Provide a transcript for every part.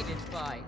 I did fine.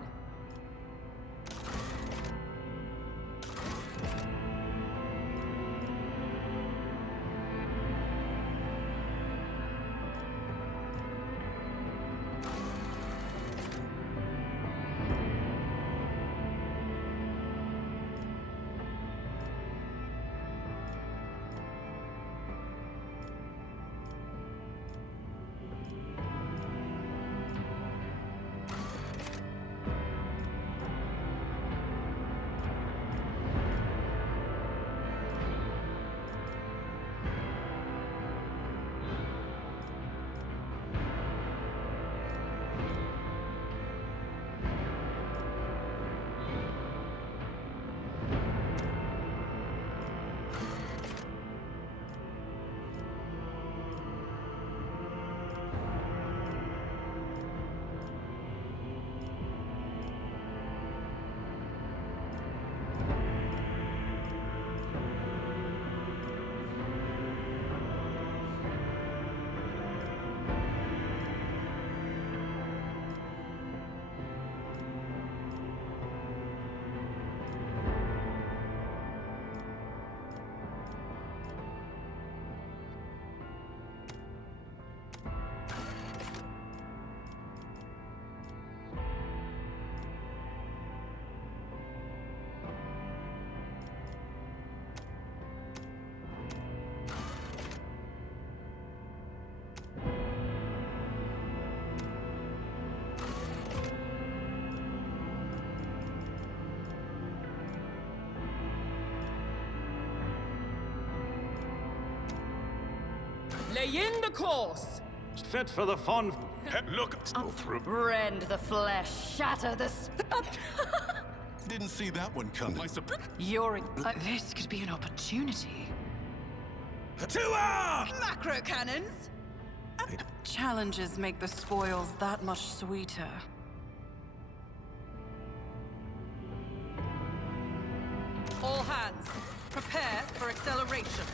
Lay in the course! Fit for the fun. Look, go through. Rend the flesh, shatter the Didn't see that one coming. You're This could be an opportunity. macro cannons! Challenges make the spoils that much sweeter. All hands, prepare for acceleration.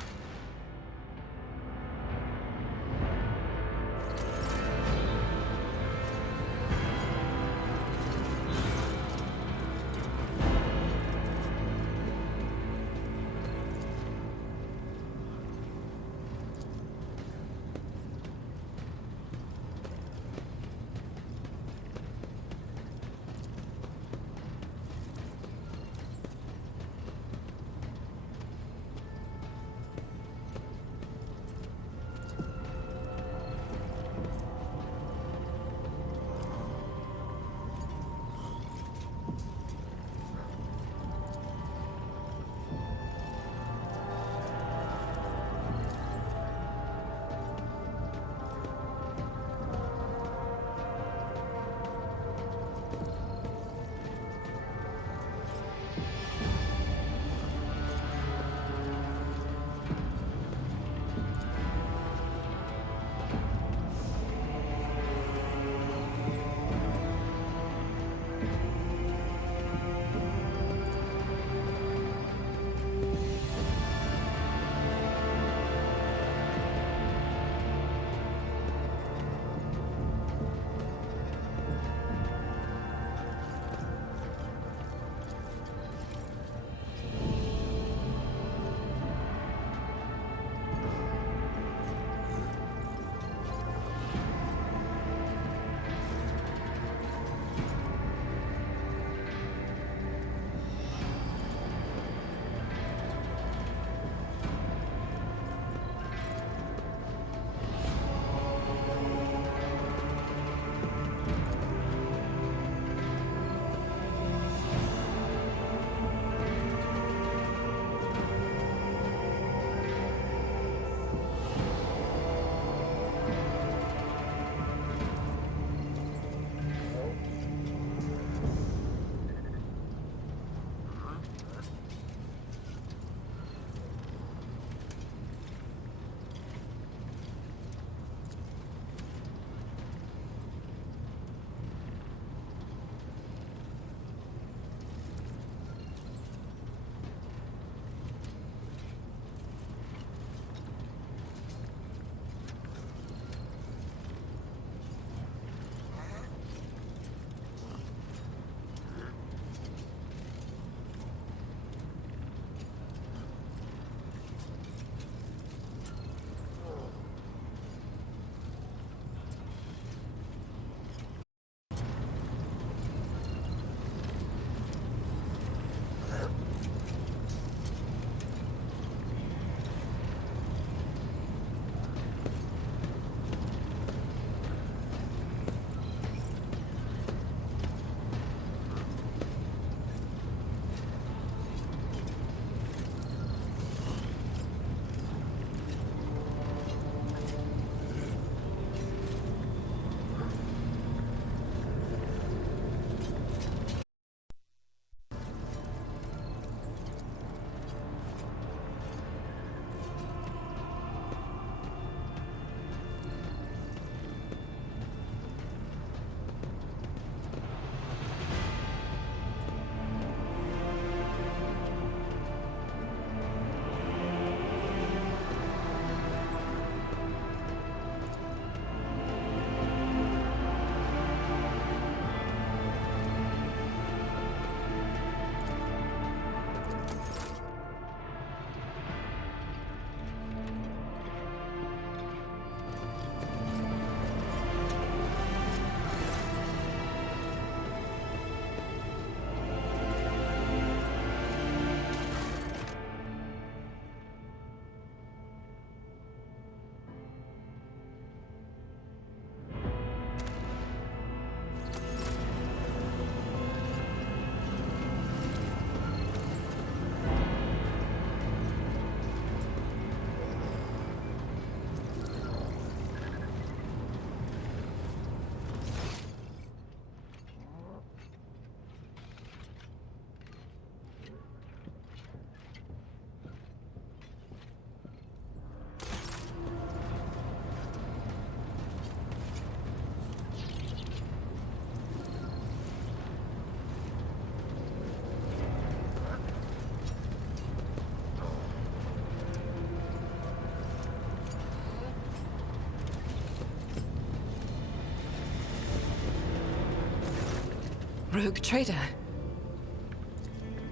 Rogue Trader.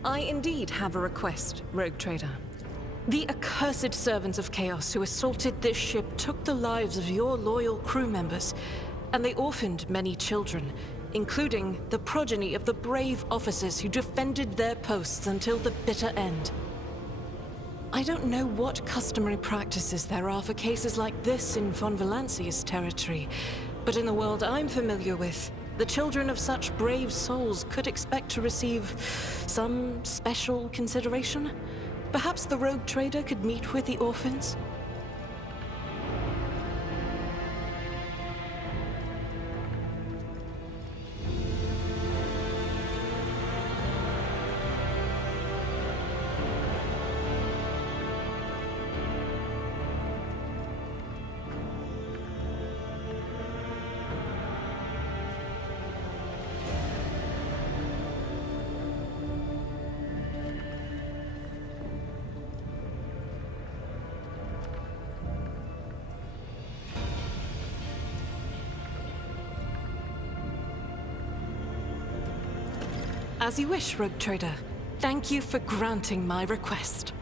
I indeed have a request, Rogue Trader. The accursed servants of Chaos who assaulted this ship took the lives of your loyal crew members, and they orphaned many children, including the progeny of the brave officers who defended their posts until the bitter end. I don't know what customary practices there are for cases like this in Von Valancia's territory, but in the world I'm familiar with, the children of such brave souls could expect to receive some special consideration. Perhaps the Rogue Trader could meet with the orphans? As you wish, Rogue Trader. Thank you for granting my request.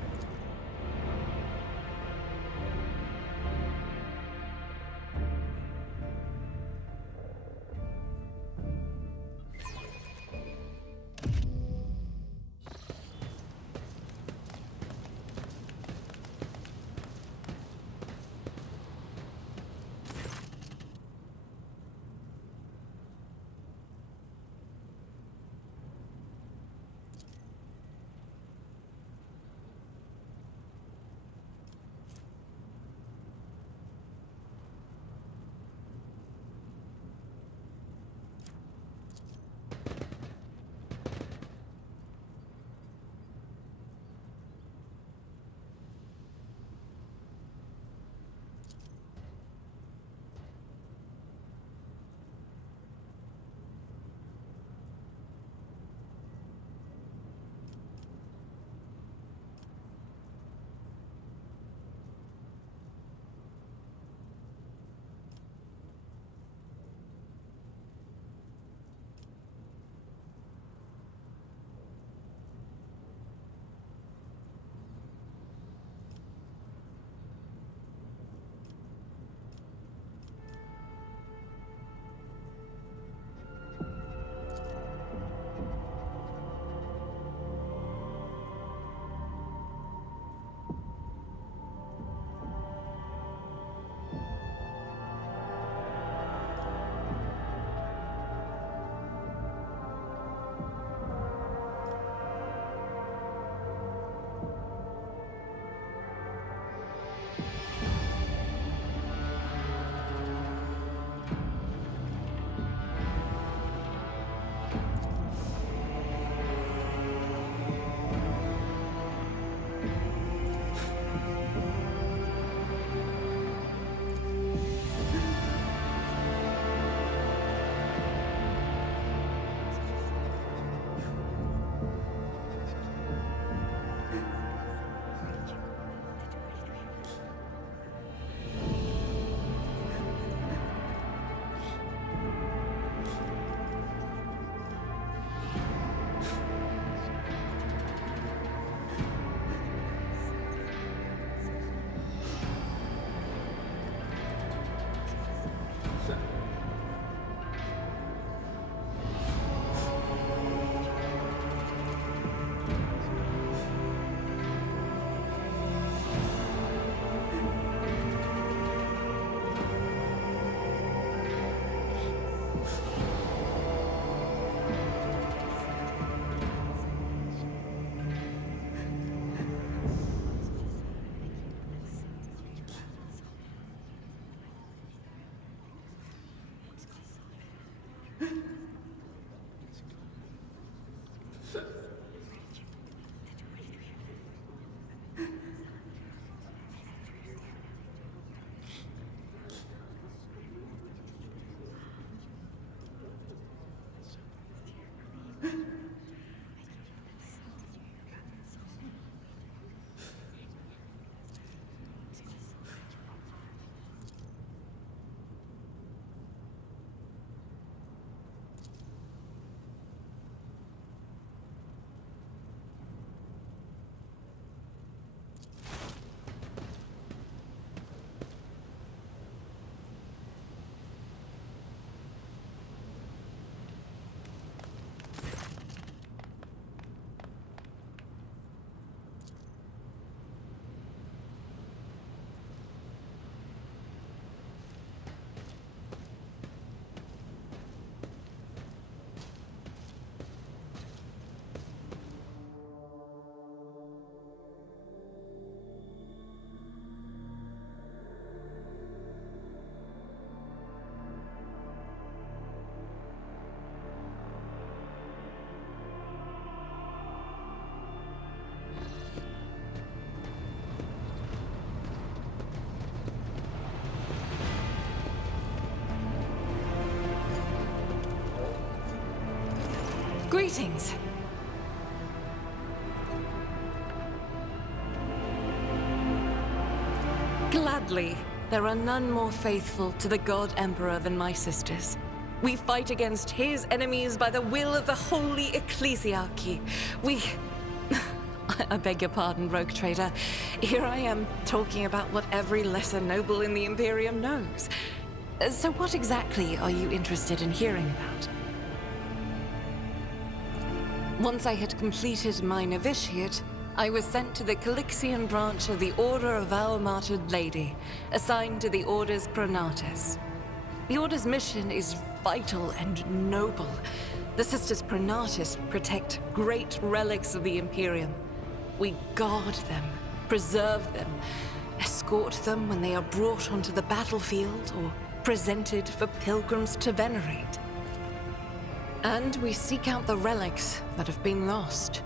Greetings. Gladly, there are none more faithful to the God Emperor than my sisters. We fight against his enemies by the will of the Holy Ecclesiarchy. I beg your pardon, Rogue Trader. Here I am, talking about what every lesser noble in the Imperium knows. So what exactly are you interested in hearing about? Once I had completed my novitiate, I was sent to the Calixian branch of the Order of Our Martyred Lady, assigned to the Order's Pronatus. The Order's mission is vital and noble. The Sisters Pronatus protect great relics of the Imperium. We guard them, preserve them, escort them when they are brought onto the battlefield or presented for pilgrims to venerate. And we seek out the relics that have been lost.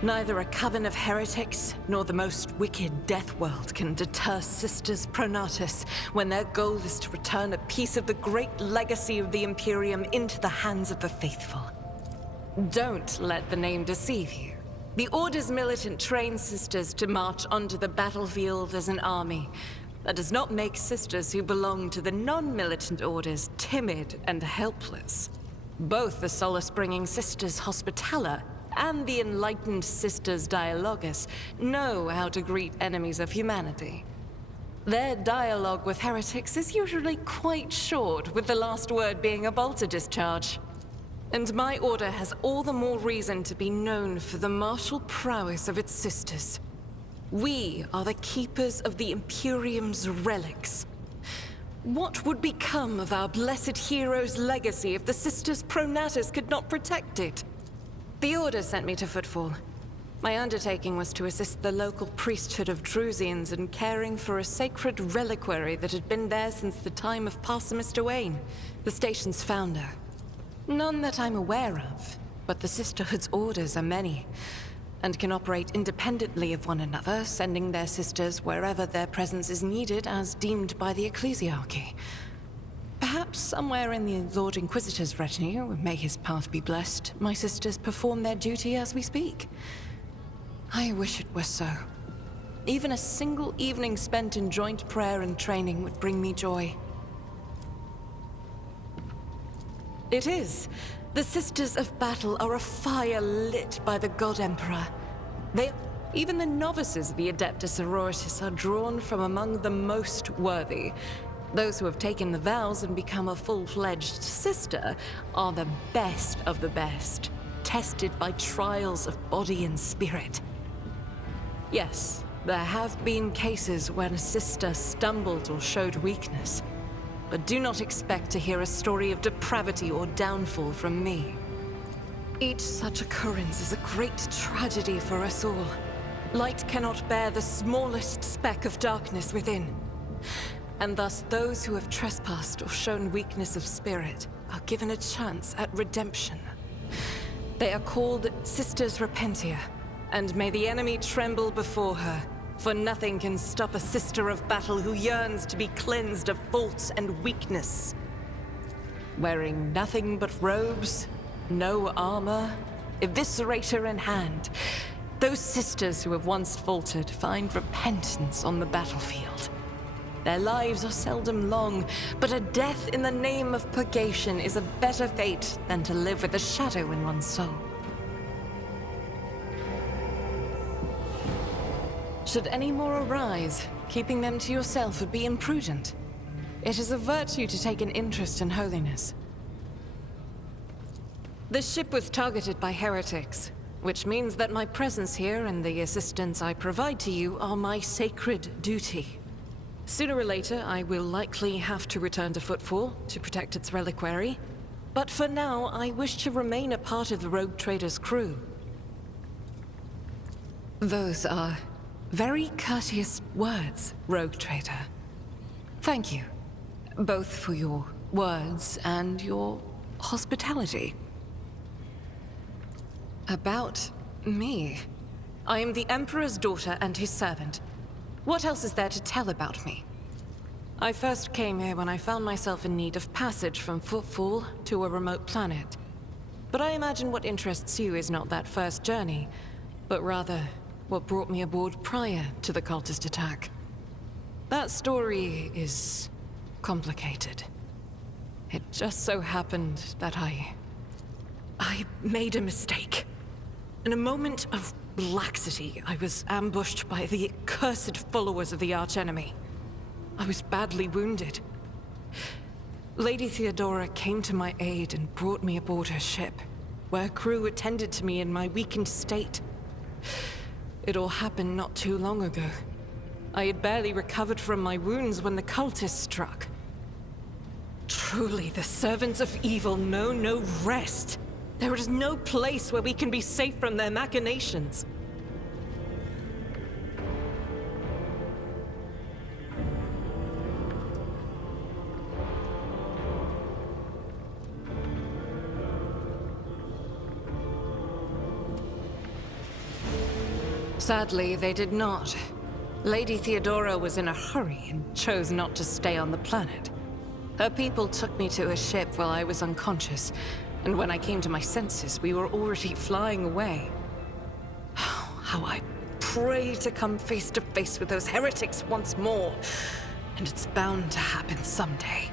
Neither a coven of heretics nor the most wicked death world can deter Sisters Pronatus when their goal is to return a piece of the great legacy of the Imperium into the hands of the faithful. Don't let the name deceive you. The Order's militant trains sisters to march onto the battlefield as an army. That does not make sisters who belong to the non-militant orders timid and helpless. Both the solace-bringing Sisters Hospitaller and the enlightened Sisters Dialogus know how to greet enemies of humanity. Their dialogue with heretics is usually quite short, with the last word being a bolter discharge. And my order has all the more reason to be known for the martial prowess of its sisters. We are the keepers of the Imperium's relics. What would become of our blessed hero's legacy if the Sisters Pronatus could not protect it? The Order sent me to Footfall. My undertaking was to assist the local priesthood of Drusians in caring for a sacred reliquary that had been there since the time of Parson Mr. Wayne, the station's founder. None that I'm aware of, but the Sisterhood's orders are many, and can operate independently of one another, sending their sisters wherever their presence is needed as deemed by the Ecclesiarchy. Perhaps somewhere in the Lord Inquisitor's retinue, may his path be blessed, my sisters perform their duty as we speak. I wish it were so. Even a single evening spent in joint prayer and training would bring me joy. It is. The Sisters of Battle are a fire lit by the God Emperor. Even the novices of the Adeptus Sororitas are drawn from among the most worthy. Those who have taken the vows and become a full-fledged sister are the best of the best, tested by trials of body and spirit. Yes, there have been cases when a sister stumbled or showed weakness. But do not expect to hear a story of depravity or downfall from me. Each such occurrence is a great tragedy for us all. Light cannot bear the smallest speck of darkness within. And thus those who have trespassed or shown weakness of spirit are given a chance at redemption. They are called Sisters Repentia, and may the enemy tremble before her. For nothing can stop a sister of battle who yearns to be cleansed of fault and weakness. Wearing nothing but robes, no armor, eviscerator in hand, those sisters who have once faltered find repentance on the battlefield. Their lives are seldom long, but a death in the name of purgation is a better fate than to live with a shadow in one's soul. Should any more arise, keeping them to yourself would be imprudent. It is a virtue to take an interest in holiness. This ship was targeted by heretics, which means that my presence here and the assistance I provide to you are my sacred duty. Sooner or later, I will likely have to return to Footfall to protect its reliquary, but for now, I wish to remain a part of the Rogue Trader's crew. Those are very courteous words, Rogue Trader. Thank you, both for your words and your hospitality. About me. I am the Emperor's daughter and his servant. What else is there to tell about me? I first came here when I found myself in need of passage from Footfall to a remote planet. But I imagine what interests you is not that first journey, but rather what brought me aboard prior to the cultist attack. That story is complicated. It just so happened that I made a mistake. In a moment of laxity, I was ambushed by the accursed followers of the archenemy. I was badly wounded. Lady Theodora came to my aid and brought me aboard her ship, where crew attended to me in my weakened state. It all happened not too long ago. I had barely recovered from my wounds when the cultists struck. Truly, the servants of evil know no rest. There is no place where we can be safe from their machinations. Sadly, they did not. Lady Theodora was in a hurry and chose not to stay on the planet. Her people took me to a ship while I was unconscious, and when I came to my senses, we were already flying away. How I pray to come face to face with those heretics once more, and it's bound to happen someday.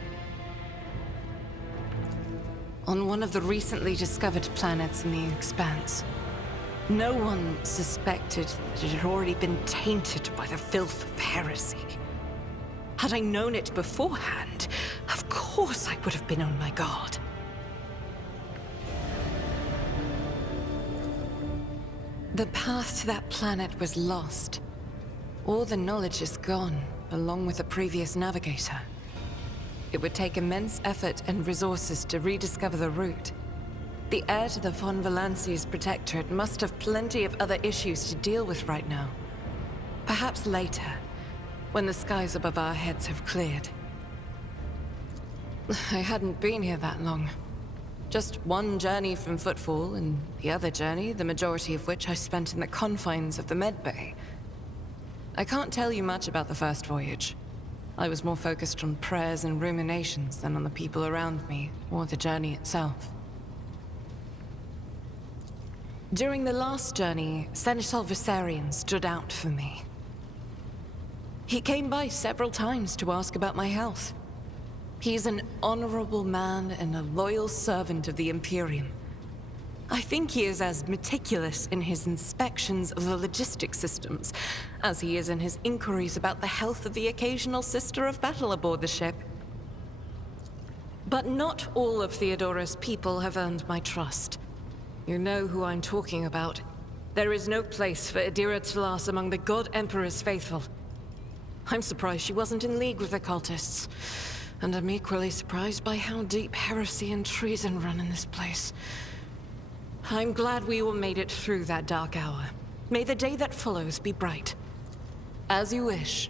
On one of the recently discovered planets in the Expanse, no one suspected that it had already been tainted by the filth of heresy. Had I known it beforehand, of course I would have been on my guard. The path to that planet was lost. All the knowledge is gone, along with the previous navigator. It would take immense effort and resources to rediscover the route. The heir to the von Valanci's protectorate must have plenty of other issues to deal with right now. Perhaps later, when the skies above our heads have cleared. I hadn't been here that long. Just one journey from Footfall, and the other journey, the majority of which I spent in the confines of the medbay. I can't tell you much about the first voyage. I was more focused on prayers and ruminations than on the people around me, or the journey itself. During the last journey, Seneschal Viserion stood out for me. He came by several times to ask about my health. He's an honorable man and a loyal servant of the Imperium. I think he is as meticulous in his inspections of the logistics systems as he is in his inquiries about the health of the occasional sister of battle aboard the ship. But not all of Theodora's people have earned my trust. You know who I'm talking about. There is no place for Adira Tlas among the God Emperor's faithful. I'm surprised she wasn't in league with the cultists. And I'm equally surprised by how deep heresy and treason run in this place. I'm glad we all made it through that dark hour. May the day that follows be bright. As you wish.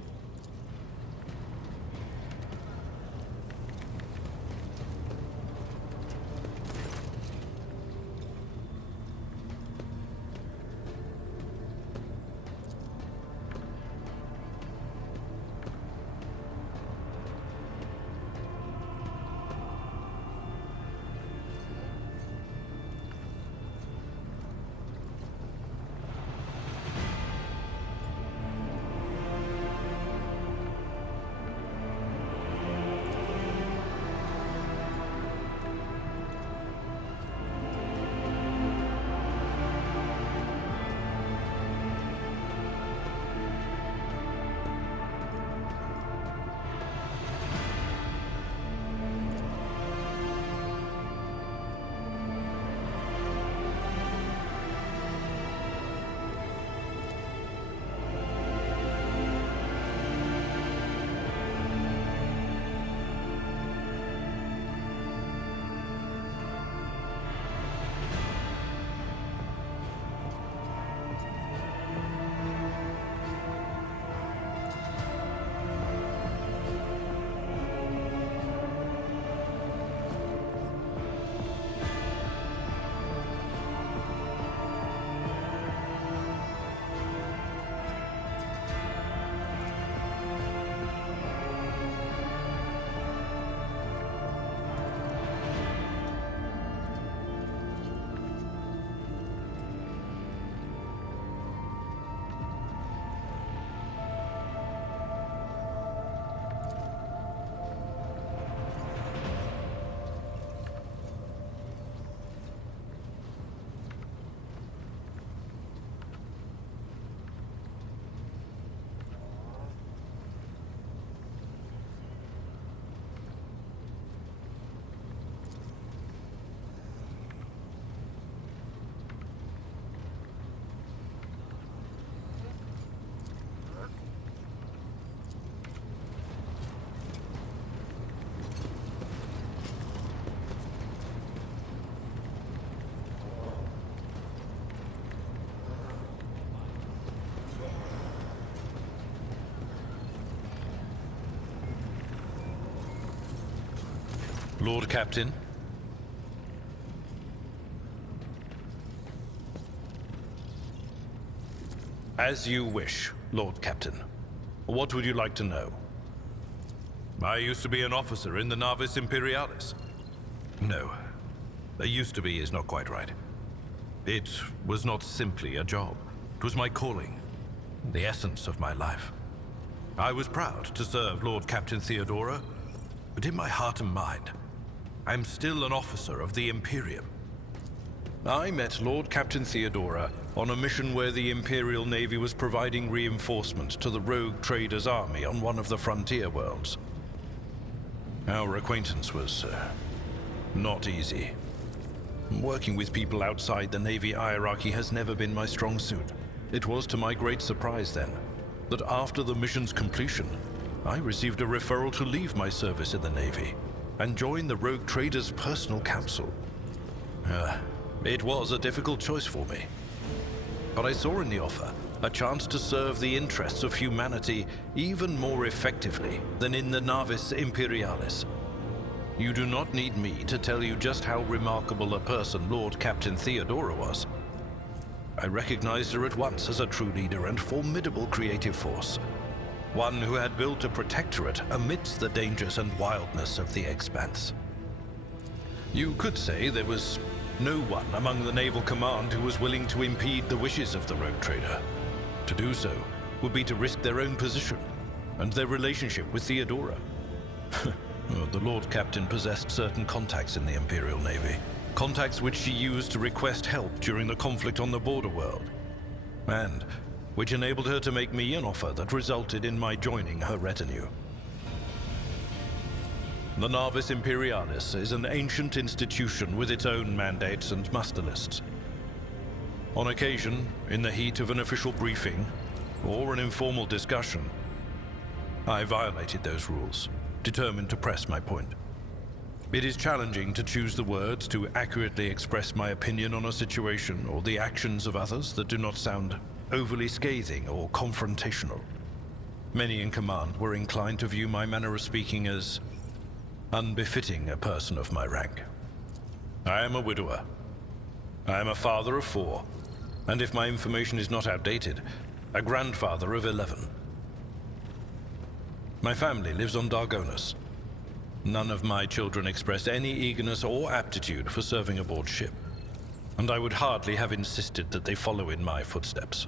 Lord Captain? As you wish, Lord Captain. What would you like to know? I used to be an officer in the Navis Imperialis. No. I used to be is not quite right. It was not simply a job. It was my calling. The essence of my life. I was proud to serve Lord Captain Theodora, but in my heart and mind, I'm still an officer of the Imperium. I met Lord Captain Theodora on a mission where the Imperial Navy was providing reinforcement to the rogue traders' army on one of the frontier worlds. Our acquaintance was not easy. Working with people outside the Navy hierarchy has never been my strong suit. It was to my great surprise then, that after the mission's completion, I received a referral to leave my service in the Navy and join the rogue traders' personal council. It was a difficult choice for me. But I saw in the offer a chance to serve the interests of humanity even more effectively than in the Navis Imperialis. You do not need me to tell you just how remarkable a person Lord Captain Theodora was. I recognized her at once as a true leader and formidable creative force. One who had built a protectorate amidst the dangers and wildness of the Expanse. You could say there was no one among the naval command who was willing to impede the wishes of the rogue trader. To do so would be to risk their own position and their relationship with Theodora. The Lord Captain possessed certain contacts in the Imperial Navy. Contacts which she used to request help during the conflict on the border world. And which enabled her to make me an offer that resulted in my joining her retinue. The Navis Imperialis is an ancient institution with its own mandates and muster lists. On occasion, in the heat of an official briefing or an informal discussion, I violated those rules, determined to press my point. It is challenging to choose the words to accurately express my opinion on a situation or the actions of others that do not sound overly scathing or confrontational. Many in command were inclined to view my manner of speaking as unbefitting a person of my rank. I am a widower. I am a father of 4, and if my information is not outdated, a grandfather of 11. My family lives on Dargonus. None of my children express any eagerness or aptitude for serving aboard ship, and I would hardly have insisted that they follow in my footsteps.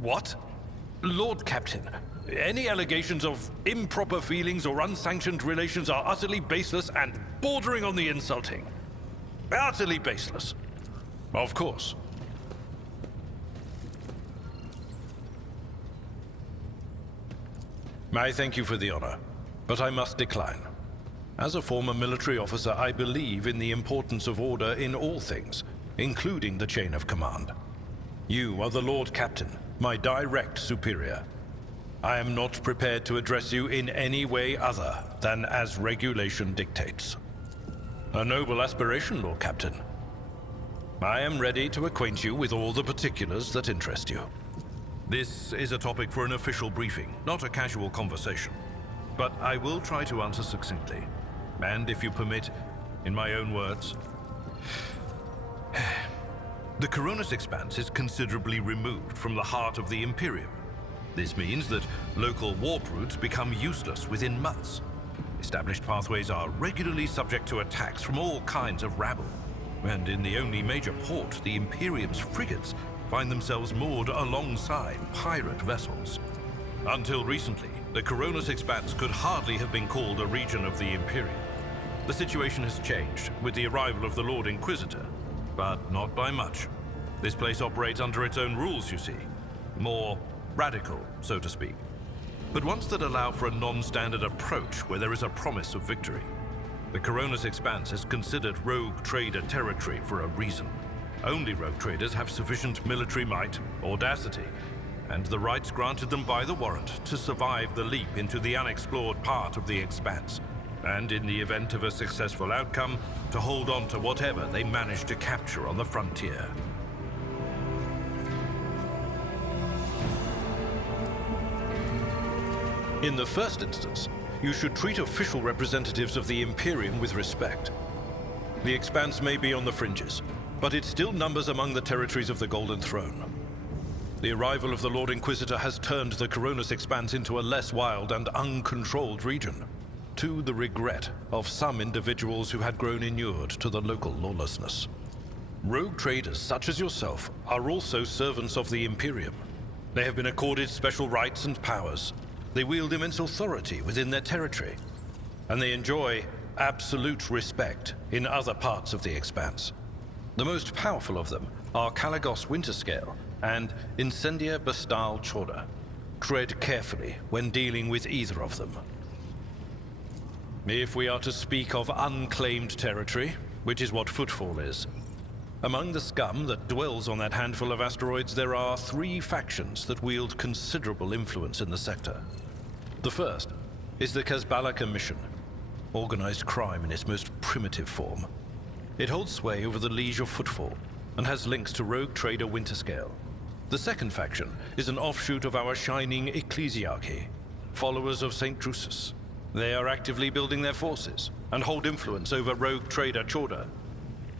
What? Lord Captain, any allegations of improper feelings or unsanctioned relations are utterly baseless and bordering on the insulting. Utterly baseless. Of course. I thank you for the honor, but I must decline. As a former military officer, I believe in the importance of order in all things, including the chain of command. You are the Lord Captain, my direct superior. I am not prepared to address you in any way other than as regulation dictates. A noble aspiration, Lord Captain. I am ready to acquaint you with all the particulars that interest you. This is a topic for an official briefing, not a casual conversation. But I will try to answer succinctly. And if you permit, in my own words, the Coronis Expanse is considerably removed from the heart of the Imperium. This means that local warp routes become useless within months. Established pathways are regularly subject to attacks from all kinds of rabble. And in the only major port, the Imperium's frigates find themselves moored alongside pirate vessels. Until recently, the Coronis Expanse could hardly have been called a region of the Imperium. The situation has changed with the arrival of the Lord Inquisitor, but not by much. This place operates under its own rules, you see. More radical, so to speak. But ones that allow for a non-standard approach where there is a promise of victory. The Coronis Expanse is considered rogue trader territory for a reason. Only rogue traders have sufficient military might, audacity, and the rights granted them by the warrant to survive the leap into the unexplored part of the Expanse, and in the event of a successful outcome, to hold on to whatever they manage to capture on the frontier. In the first instance, you should treat official representatives of the Imperium with respect. The Expanse may be on the fringes, but it still numbers among the territories of the Golden Throne. The arrival of the Lord Inquisitor has turned the Coronis Expanse into a less wild and uncontrolled region, to the regret of some individuals who had grown inured to the local lawlessness. Rogue traders such as yourself are also servants of the Imperium. They have been accorded special rights and powers. They wield immense authority within their territory, and they enjoy absolute respect in other parts of the Expanse. The most powerful of them are Caligos Winterscale and Incendia Bastal Chorda. Tread carefully when dealing with either of them. If we are to speak of unclaimed territory, which is what Footfall is, among the scum that dwells on that handful of asteroids, there are 3 factions that wield considerable influence in the sector. The first is the Kazbala Commission, organized crime in its most primitive form. It holds sway over the Liege of Footfall and has links to rogue trader Winterscale. The second faction is an offshoot of our shining ecclesiarchy, followers of St. Drusus. They are actively building their forces and hold influence over rogue trader Chorda.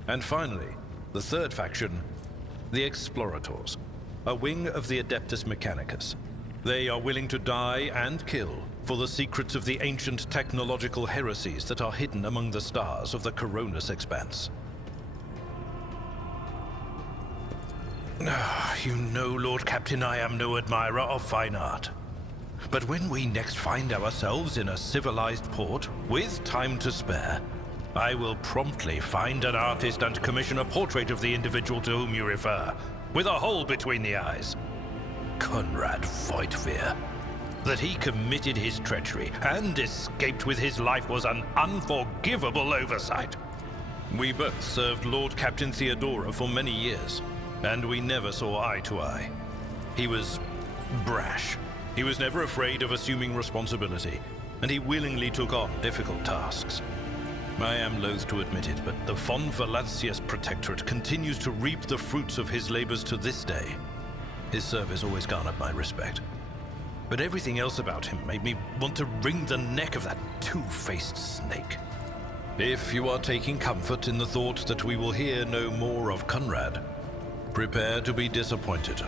And finally, the third faction, the Explorators, a wing of the Adeptus Mechanicus. They are willing to die and kill for the secrets of the ancient technological heresies that are hidden among the stars of the Coronis Expanse. You know, Lord Captain, I am no admirer of fine art. But when we next find ourselves in a civilized port, with time to spare, I will promptly find an artist and commission a portrait of the individual to whom you refer, with a hole between the eyes. Conrad Voigtveer. That he committed his treachery and escaped with his life was an unforgivable oversight. We both served Lord Captain Theodora for many years, and we never saw eye to eye. He was brash. He was never afraid of assuming responsibility, and he willingly took on difficult tasks. I am loath to admit it, but the Von Valancius Protectorate continues to reap the fruits of his labors to this day. His service always garnered my respect. But everything else about him made me want to wring the neck of that two-faced snake. If you are taking comfort in the thought that we will hear no more of Conrad, prepare to be disappointed.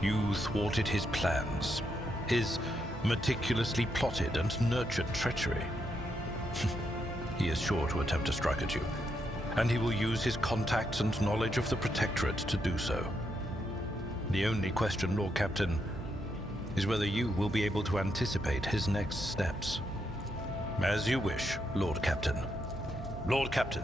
You thwarted his plans, his meticulously plotted and nurtured treachery. He is sure to attempt to strike at you, and he will use his contacts and knowledge of the Protectorate to do so. The only question, Lord Captain, is whether you will be able to anticipate his next steps. As you wish, Lord Captain. Lord Captain.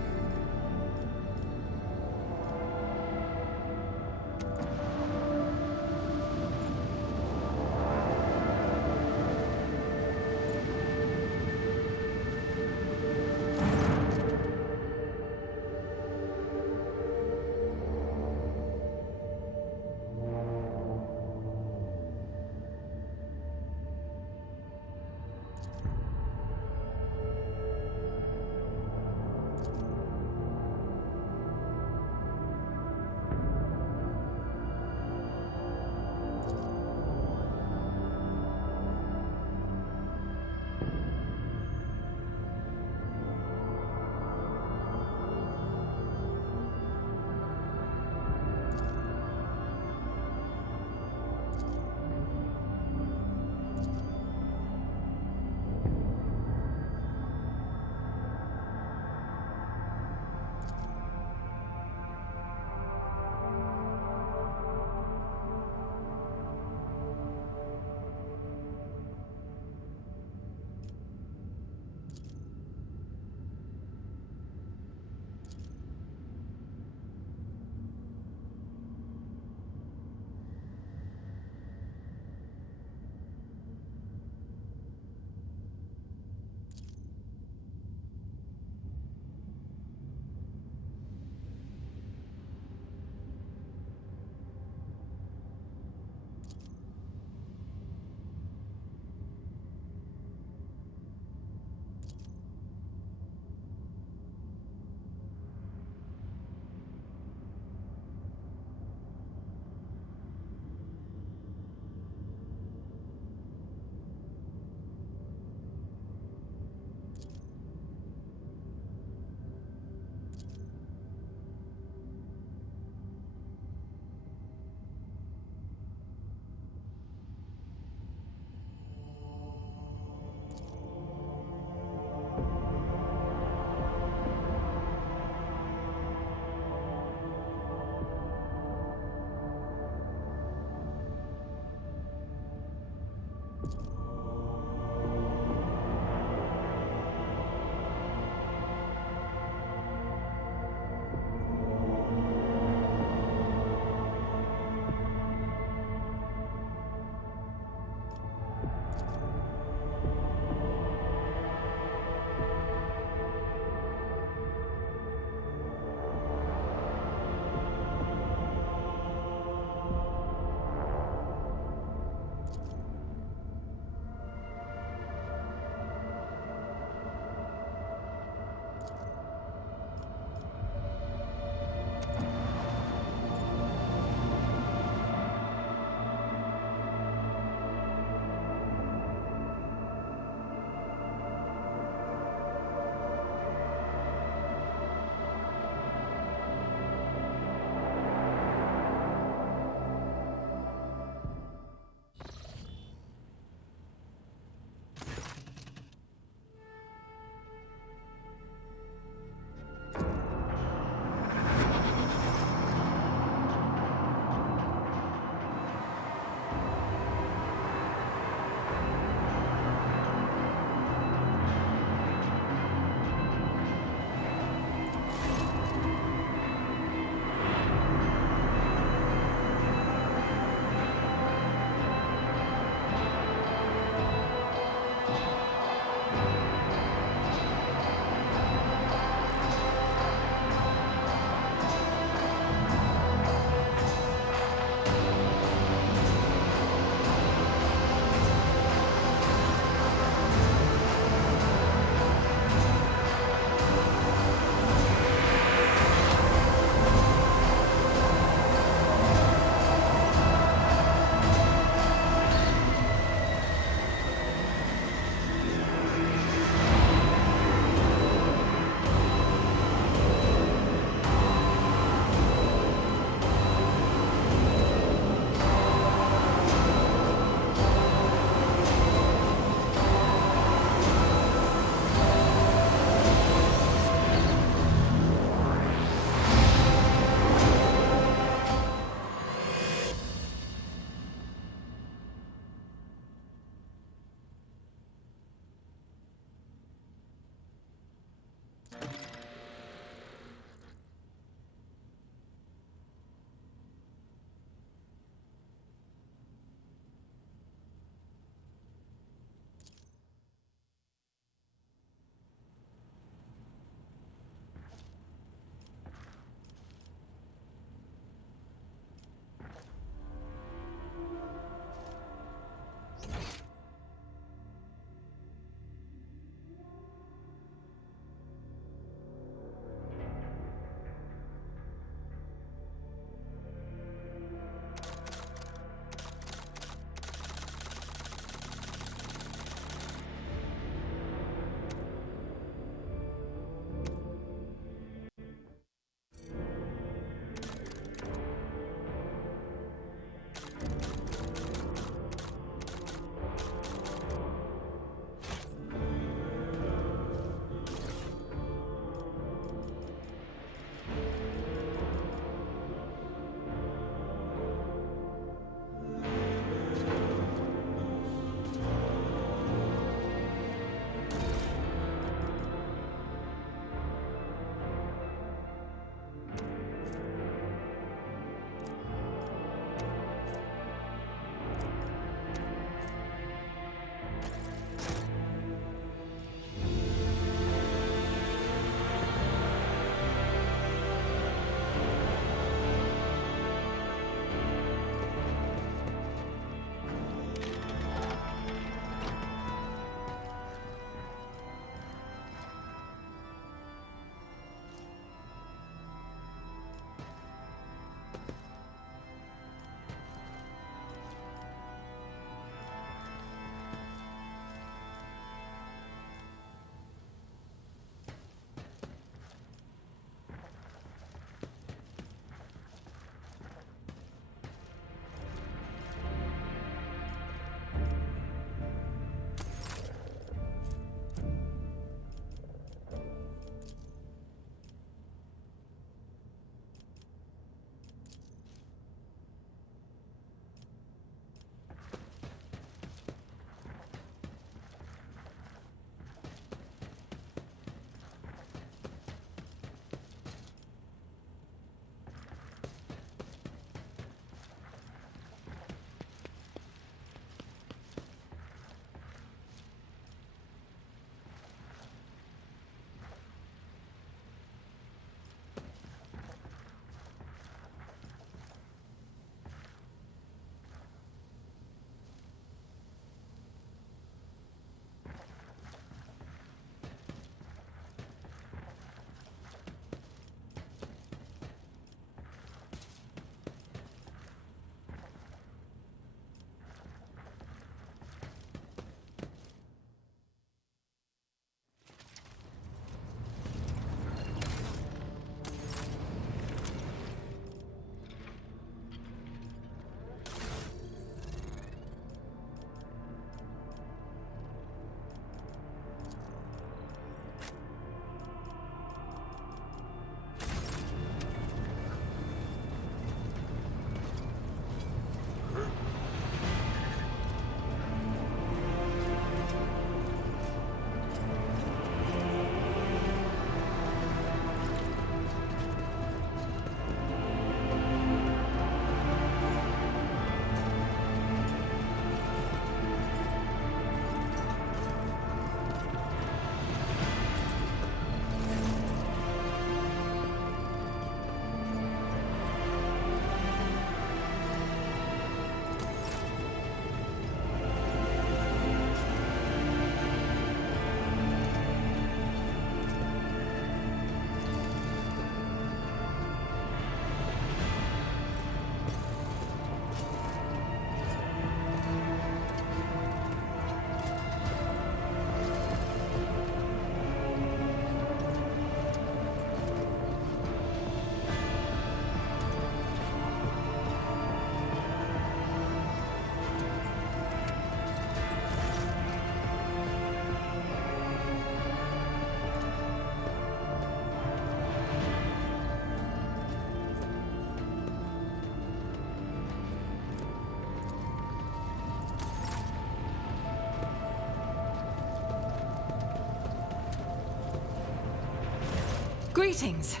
Greetings.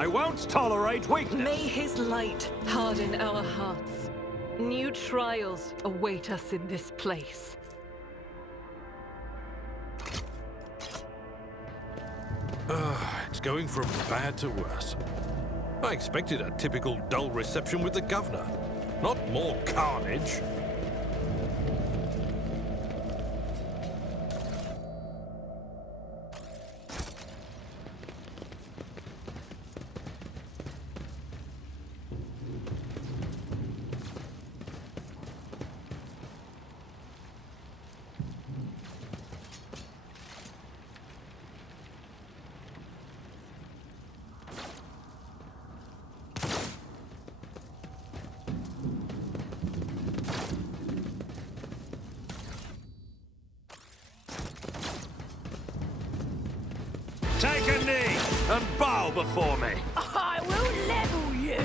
I won't tolerate weakness. May his light harden our hearts. New trials await us in this place. It's going from bad to worse. I expected a typical dull reception with the governor, not more carnage. Take a knee and bow before me. I will level you!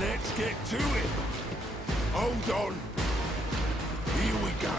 Let's get to it. Hold on. Here we go.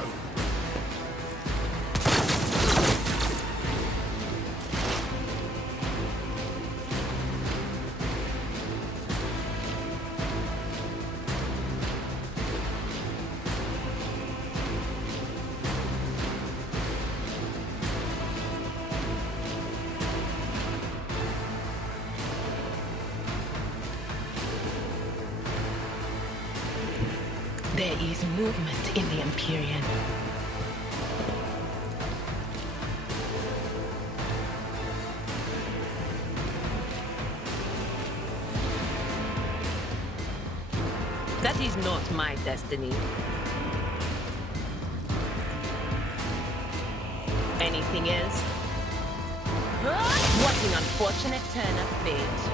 There is movement in the Empyrean. That is not my destiny. Anything else? What an unfortunate turn of fate.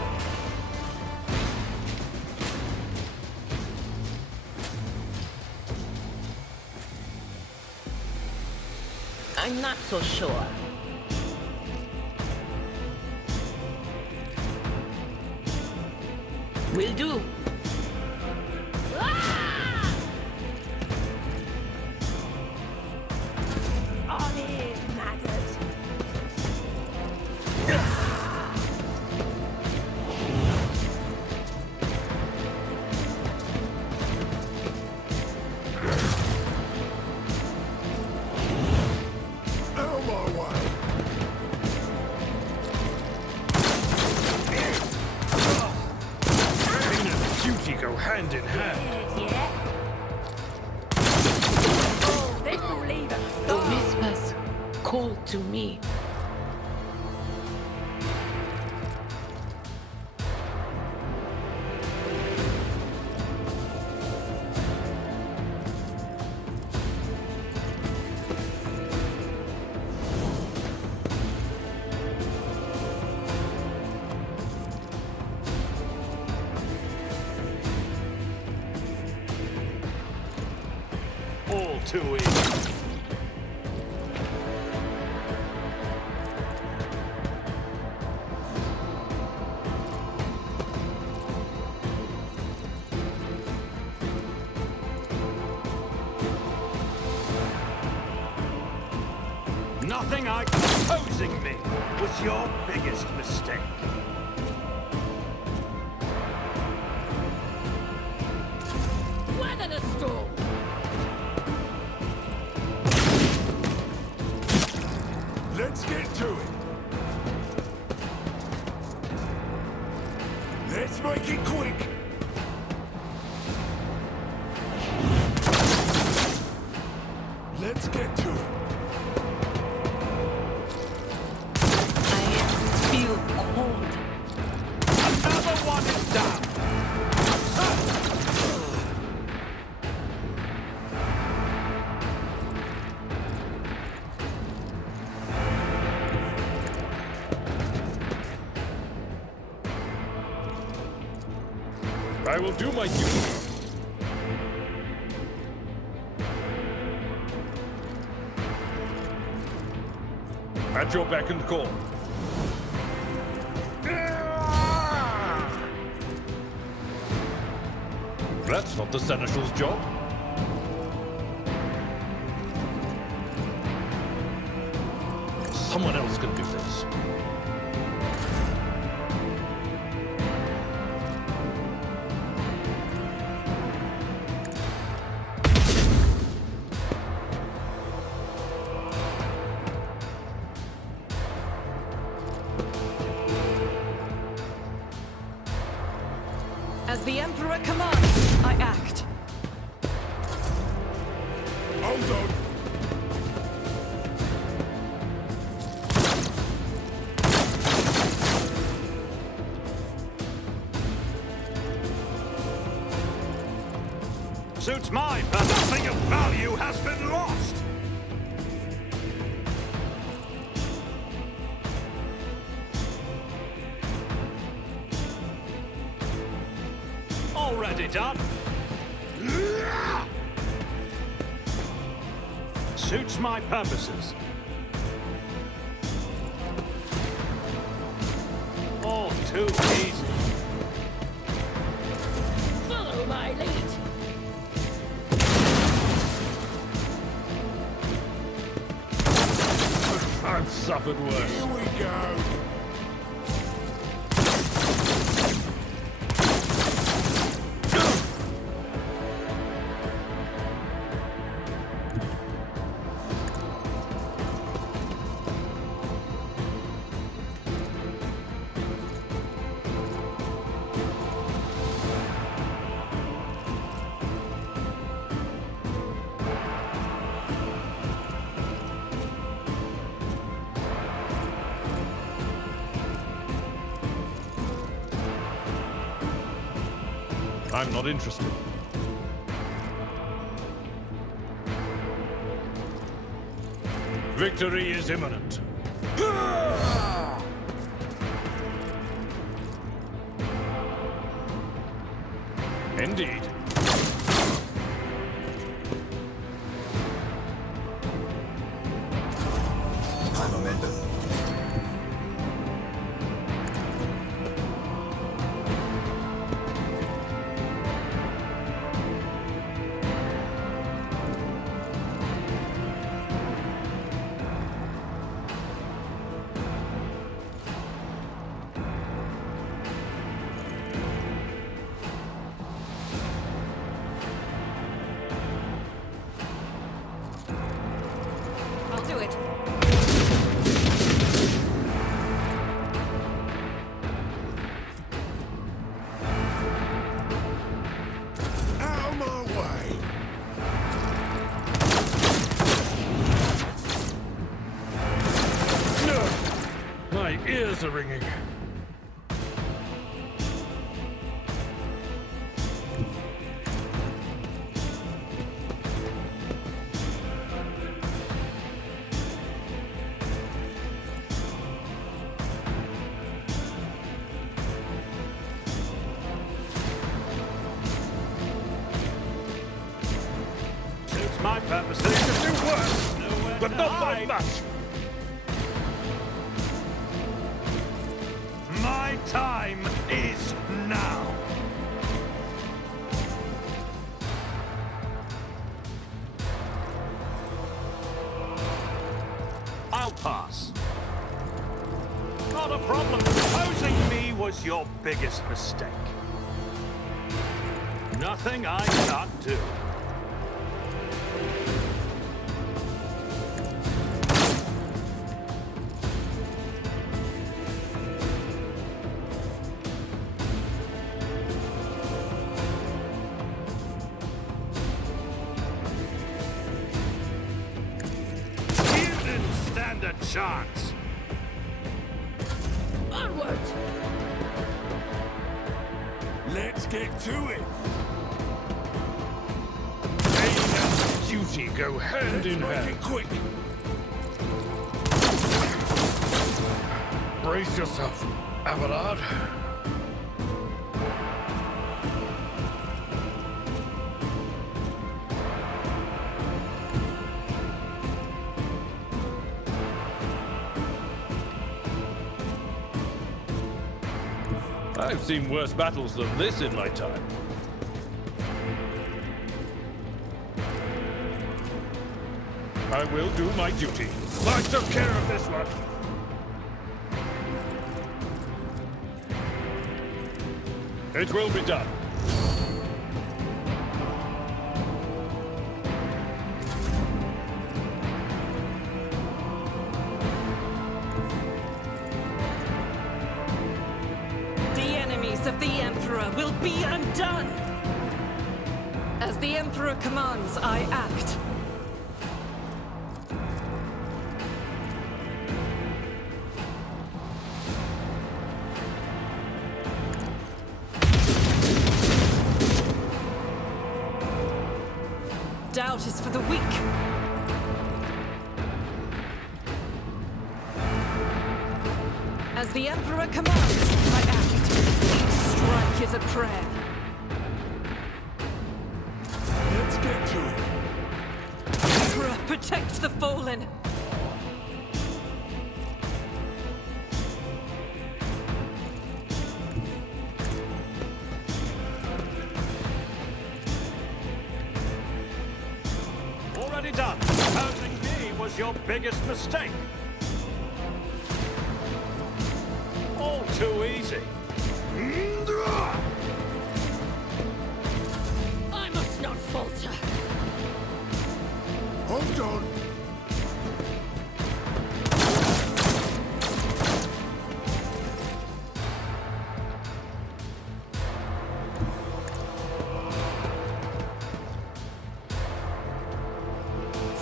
I'm not so sure. Will do. On in, maggot. Out of my way. Pain and duty go hand in hand. Yeah. Oh, this will leave a The scar. whispers call to me. All too easy. Nothing opposing me was your biggest mistake. Weather the storm! Let's get to it. Let's make it quick. Let's get to it. I feel cold. Another one is down. I will do my duty. At your beck and call. That's not the Seneschal's job. Someone else can do this. As the Emperor commands, I act. Hold on. Suits mine, but nothing of value has been lost. Already done. Suits my purposes. All too easy. Follow my lead. I've suffered worse. Here we go. I'm not interested. Victory is imminent. Indeed. I'll do it. Out of my way. My ears are ringing. Suits my purposes. They could do worse, nowhere But to not by hide. much. My time is now. I'll pass. Not a problem. Opposing me was your biggest mistake. Nothing I can't do. You didn't stand a chance. Onward. Let's get to it. Pain and duty go hand in Let's make hand. it quick. Brace yourself, Abelard. I've seen worse battles than this in my time. I will do my duty. I took care of this one. It will be done. The enemies of the Emperor will be undone! As the Emperor commands, I act. Doubt is for the weak. As the Emperor commands, I act. Each strike is a prayer. Let's get to it. Emperor, protect the fallen! Already done. Opposing me was your biggest mistake. All too easy. I must not falter. Hold on.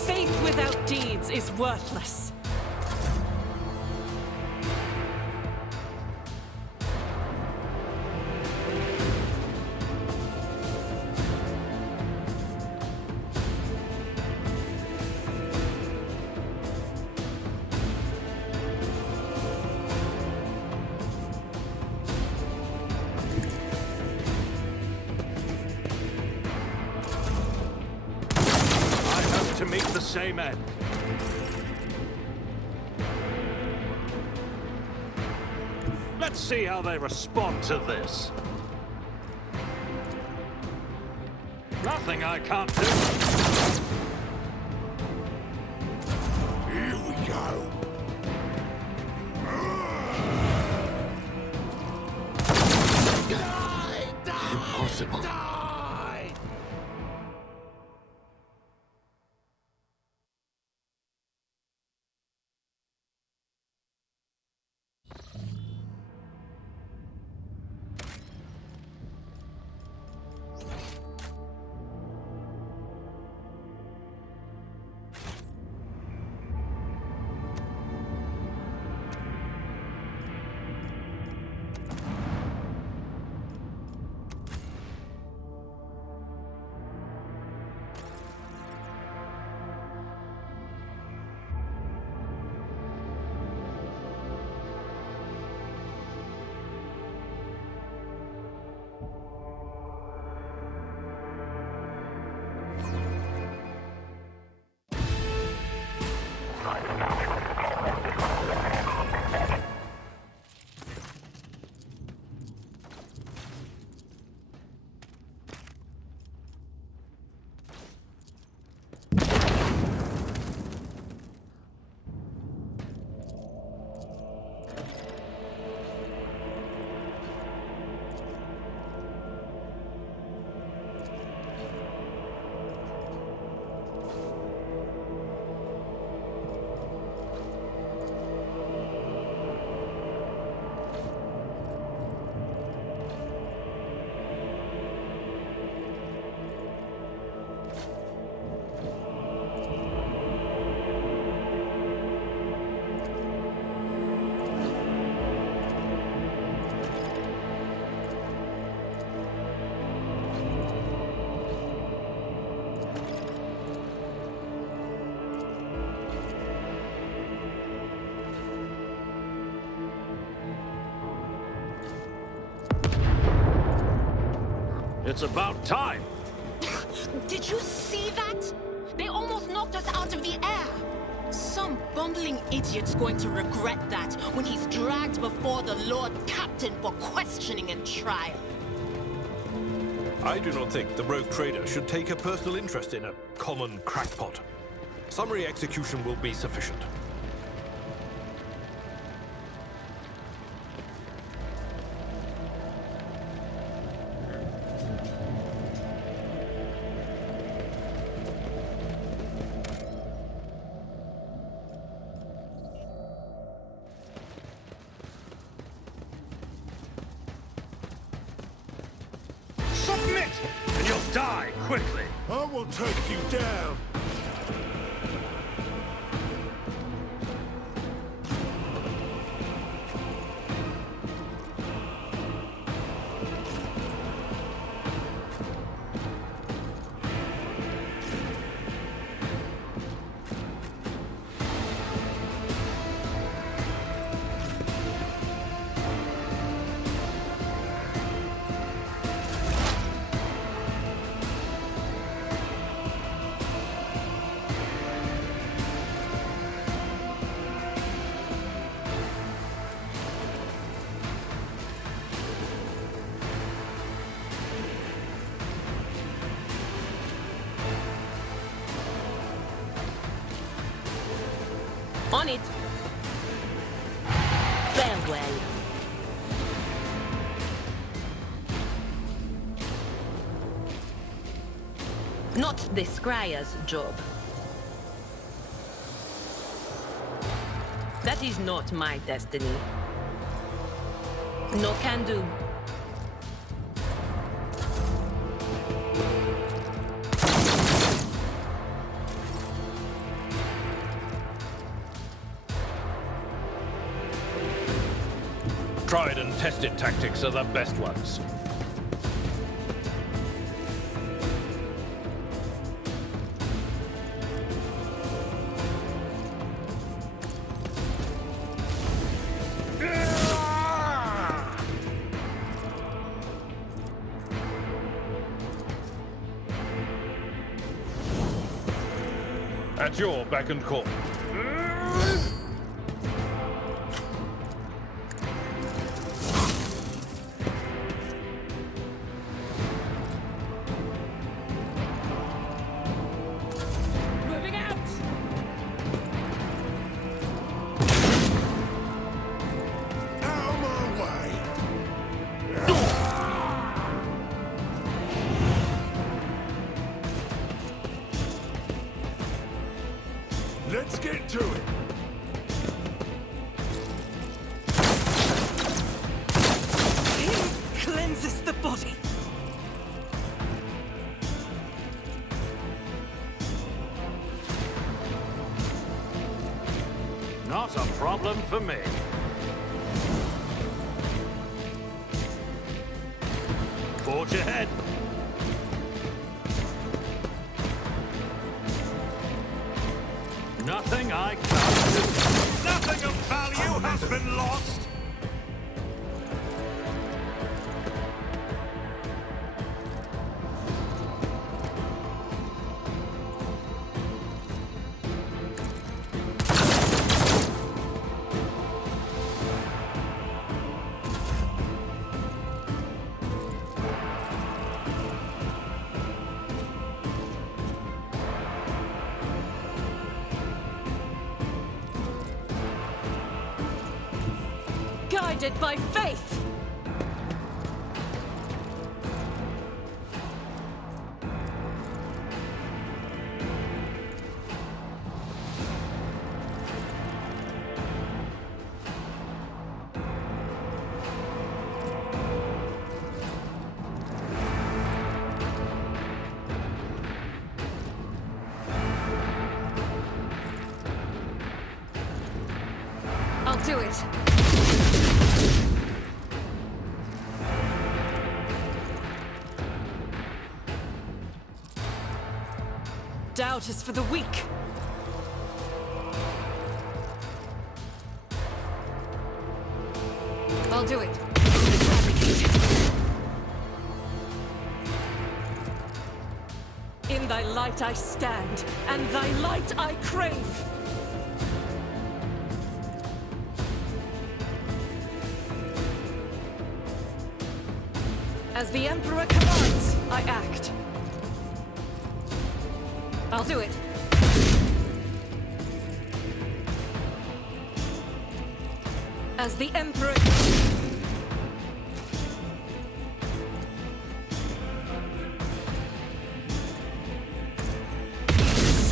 Faith without deeds is worthless. To meet the same end. Let's see how they respond to this. Nothing I can't do. Here we go. Impossible. It's about time. Did you see that? They almost knocked us out of the air. Some Some bumbling idiot's going to regret that when he's dragged before the Lord Captain for questioning and trial. I do not think the rogue trader should take a personal interest in a common crackpot. Summary execution will be sufficient. Submit, and you'll die quickly. I will take you down. On it. Farewell. Not the Scryer's job. That is not my destiny. No can do. Tried and tested tactics are the best ones. At your beck and call. Moving out! Out of my way. Let's get to it. Cleanses the body. Not a problem for me. Forge ahead. Nothing I can't do. Nothing of value has been lost. Guided by faith. I'll do it. Doubt is for the weak. I'll do it. In thy light I stand, and thy light I crave. As the Emperor commands, I act. I'll do it. As the Emperor...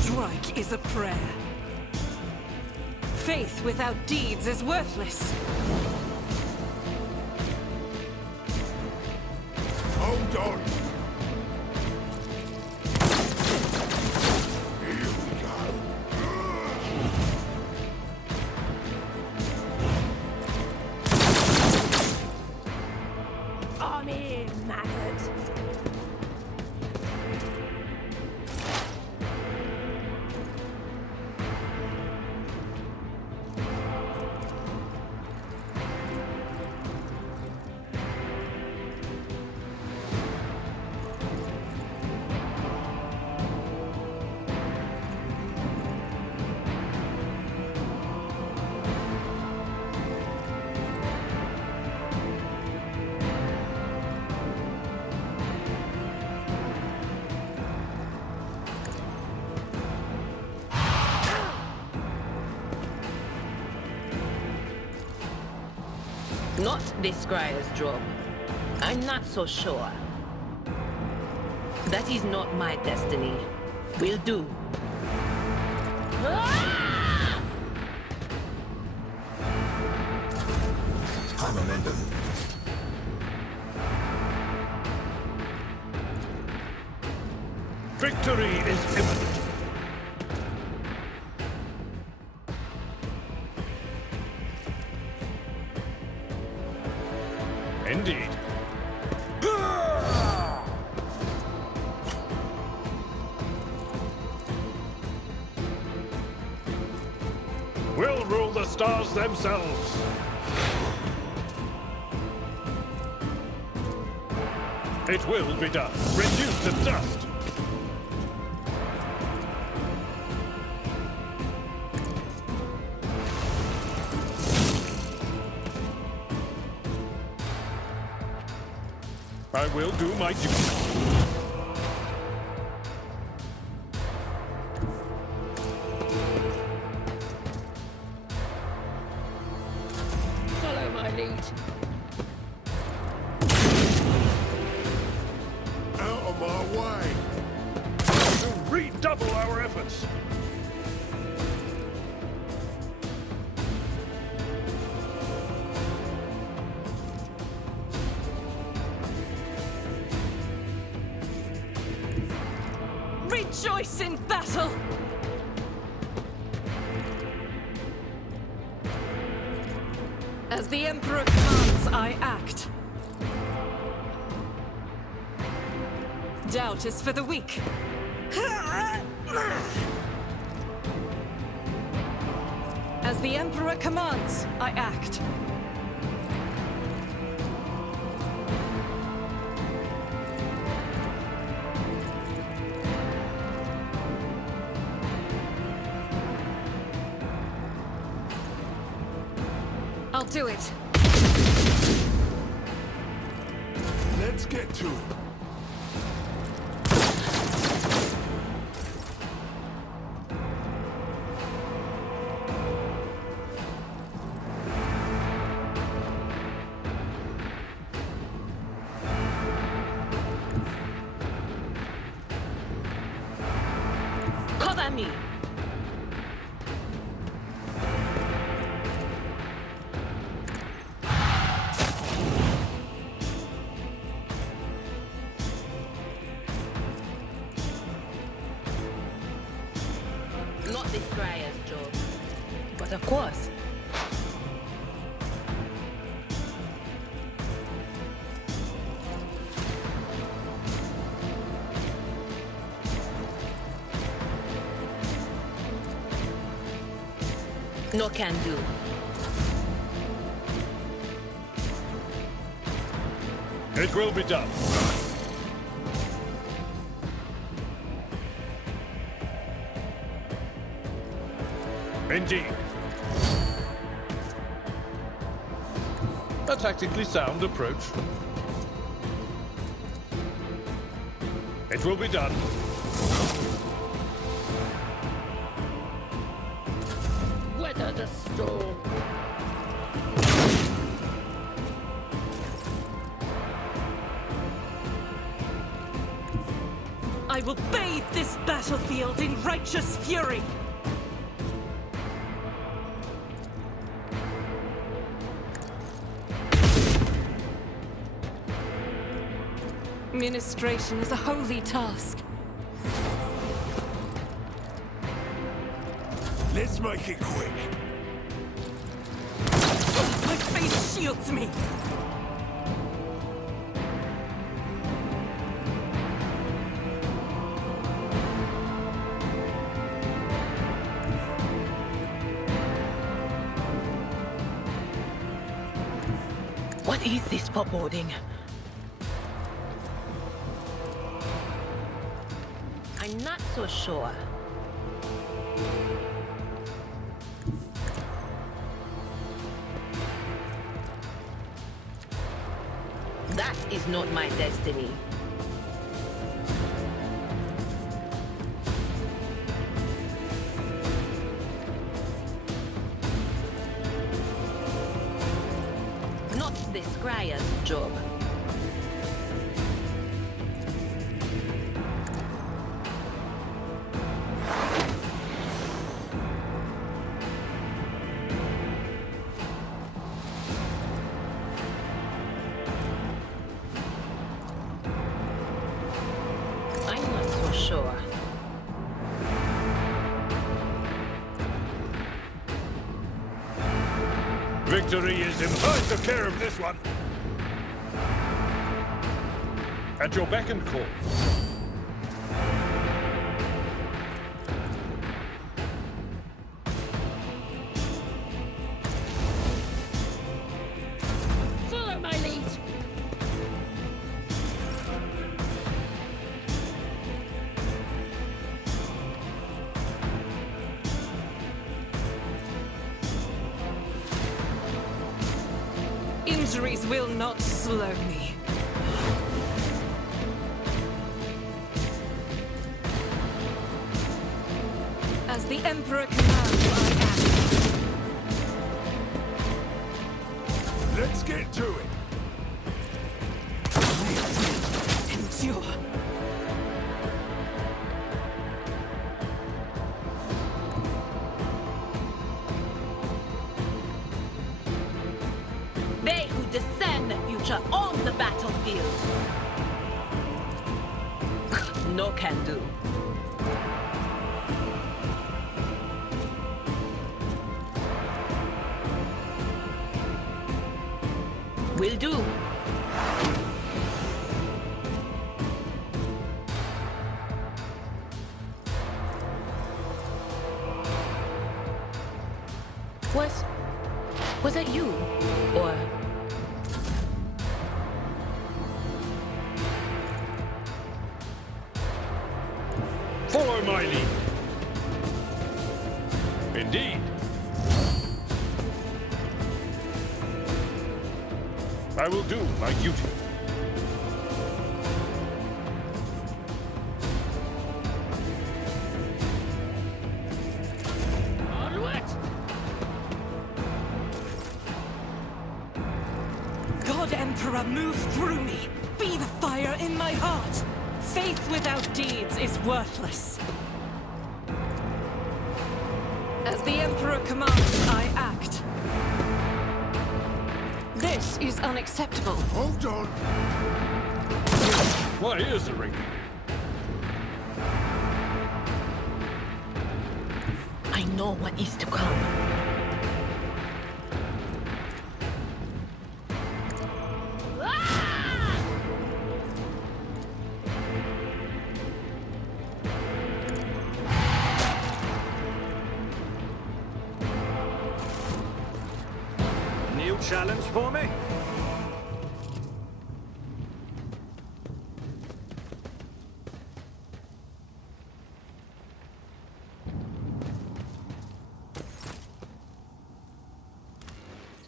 Strike is a prayer. Faith without deeds is worthless. Hold on. Here we go. Army maggot. Not this Scryer's job. I'm not so sure. That is not my destiny. Will do. High momentum. Victory is imminent. Indeed. We'll rule the stars themselves. It will be done. Reduced to dust. I will do my duty. Follow my lead. Out of my way. To redouble our efforts. Rejoice in battle! As the Emperor commands, I act. Doubt is for the weak. As the Emperor commands, I act. I'll do it. Let's get to it. Cover me! Not this Scryer's job. But of course. No can do. It will be done. Indeed. A tactically sound approach. It will be done. Weather the storm. I will bathe this battlefield in righteous fury! Ministration is a holy task. Let's make it quick. My face shields me! What is this foreboding? I'm not so sure. That is not my destiny. Not the Scryer's job. I'm not so sure. Victory is imminent. I took care of this one. At your beck and call. Follow my lead. Injuries will not slow me. As the Emperor commands, I act. Let's get to it. Endure. They who discern the future on the battlefield. No can do. Will do. Was that you? Or... Follow my lead. Indeed. I will do my duty. Onward! God Emperor, move through me. Be the fire in my heart. Faith without deeds is worthless. As the Emperor commands, I act. This is unacceptable. Hold on. My ears are ringing. I know what is to come. New challenge for me?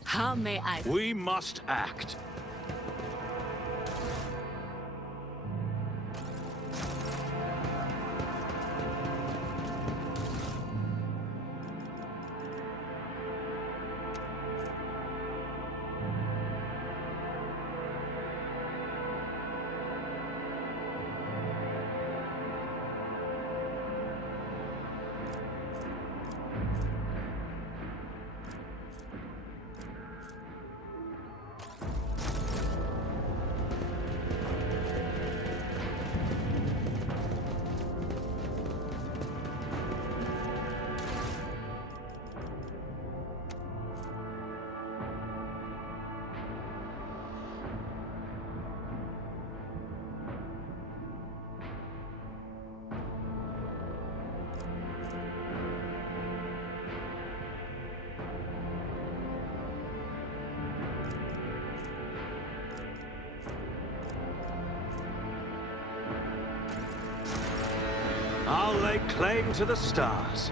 How may I... We must act. I'll lay claim to the stars.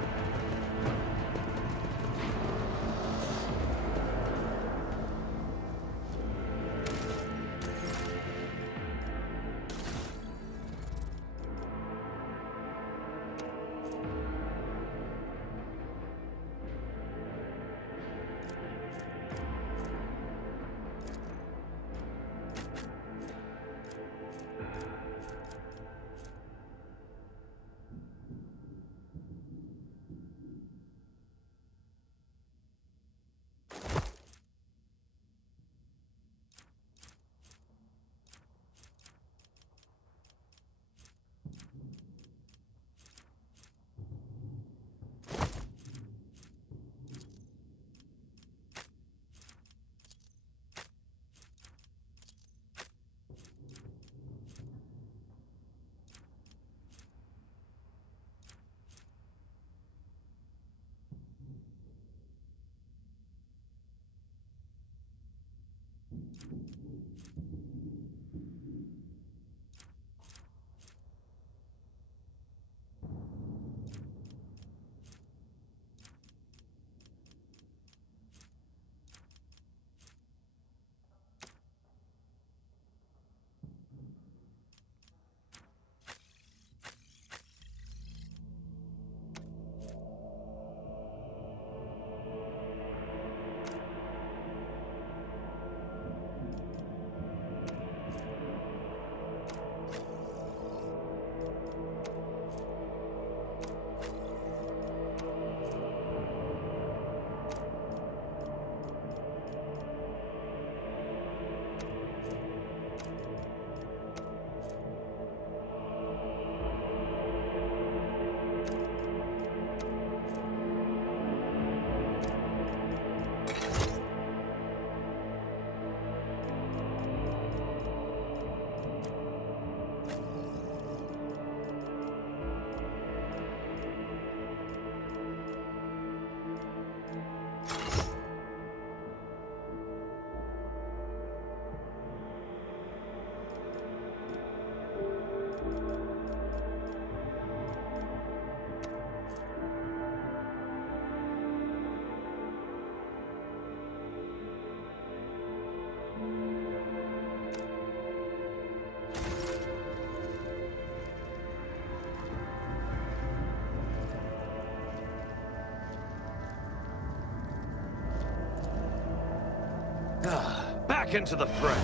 Back into the fray.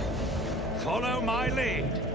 Follow my lead.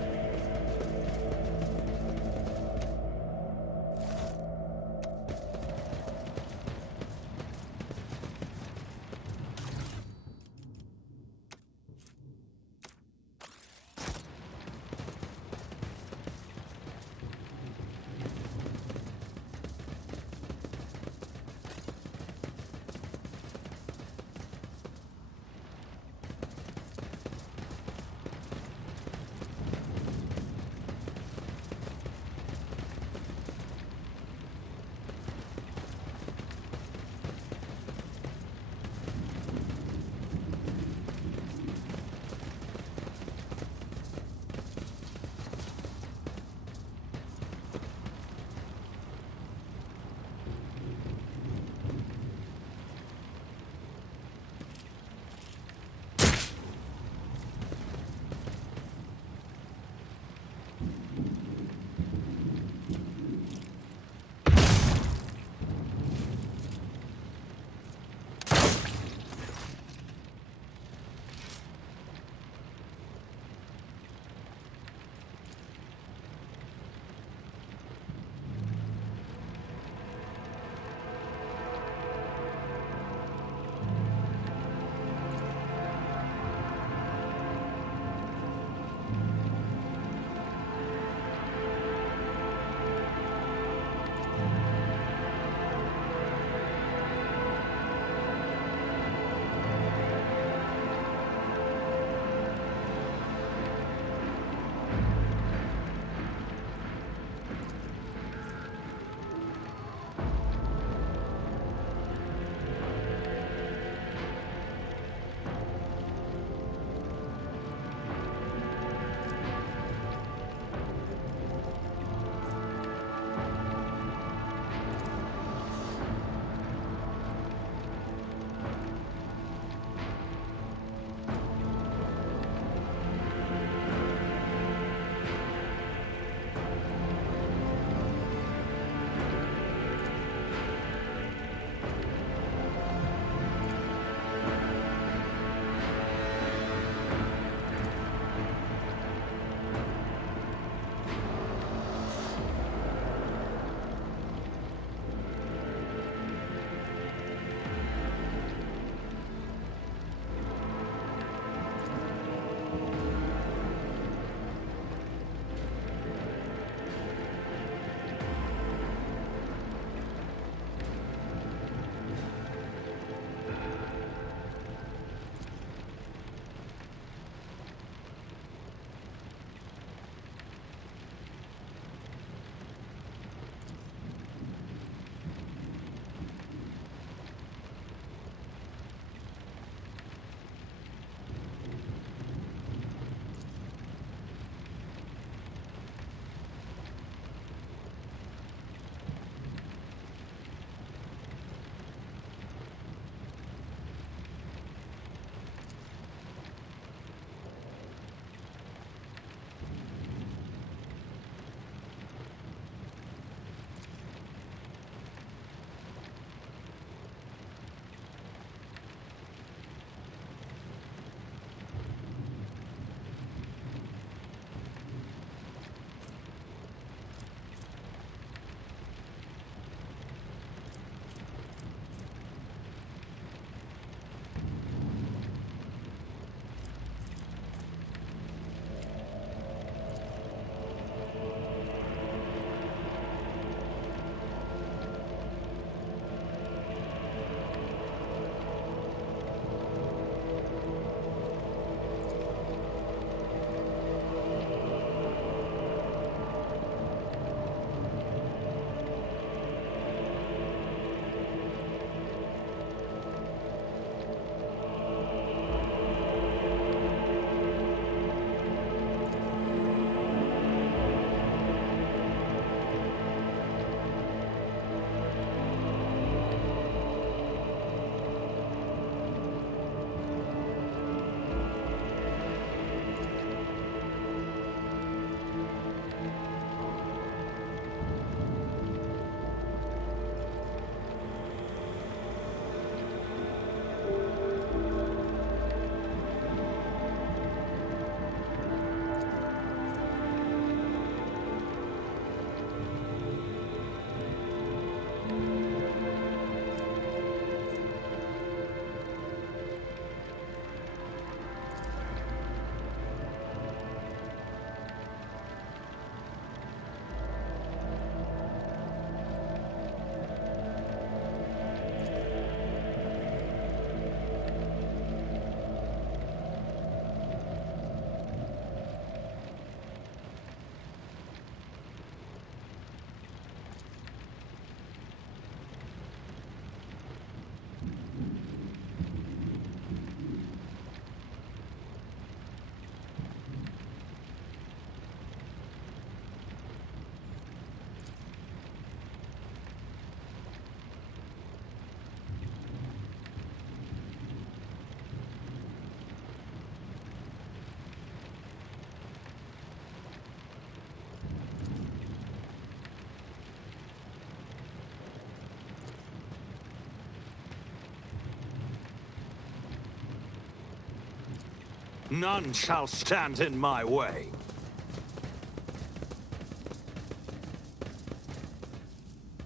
None shall stand in my way.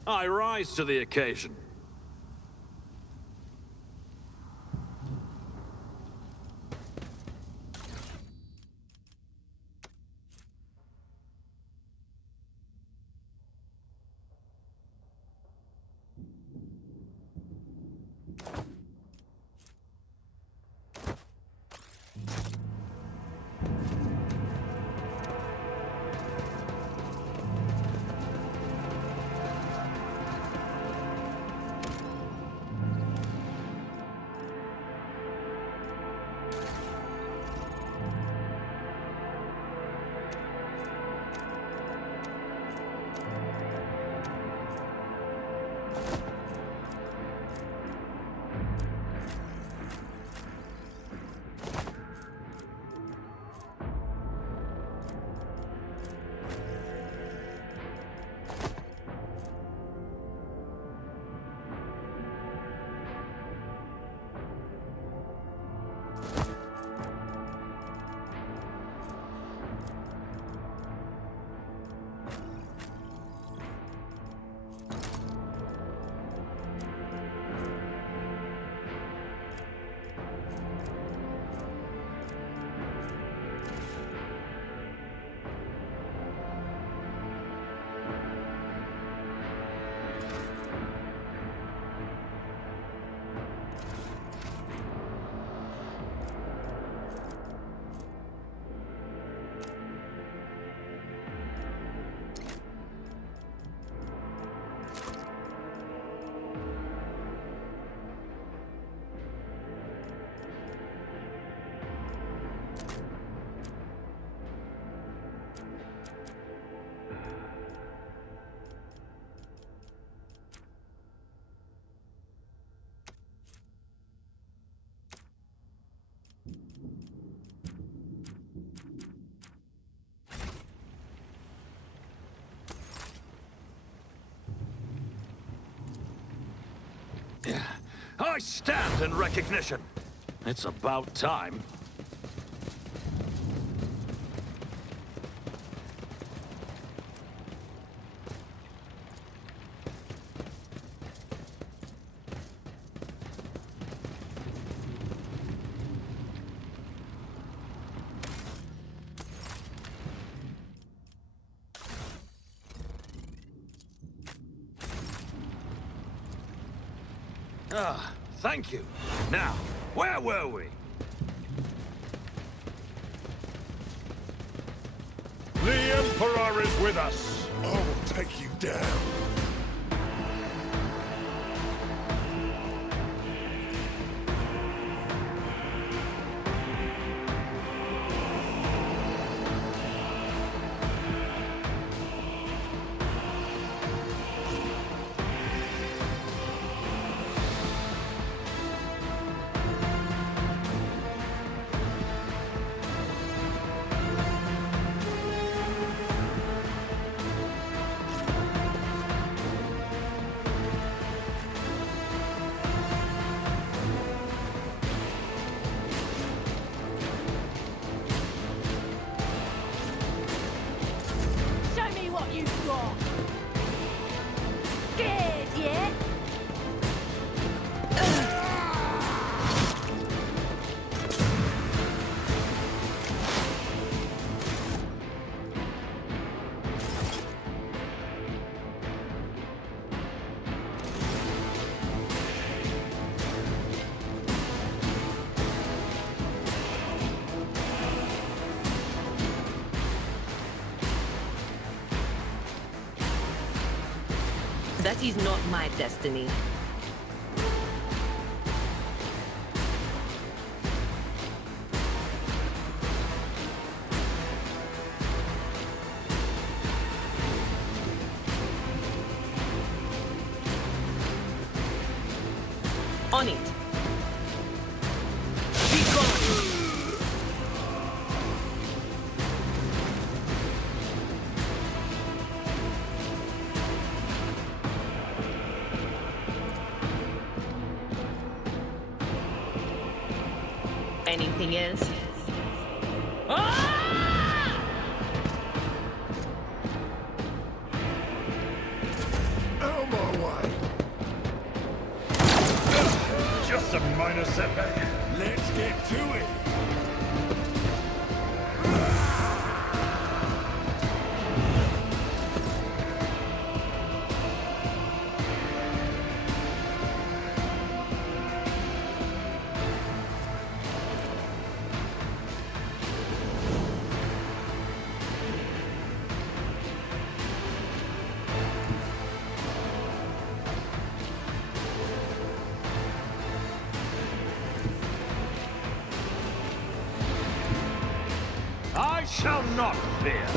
I rise to the occasion. I stand in recognition. It's about time. Ah, thank you. Now, where were we? The Emperor is with us. I will take you down. Show me what you've got. Scared yet? That is not my destiny. On it. Be gone. Anything else? minor setback. Let's get to it. I shall not fear.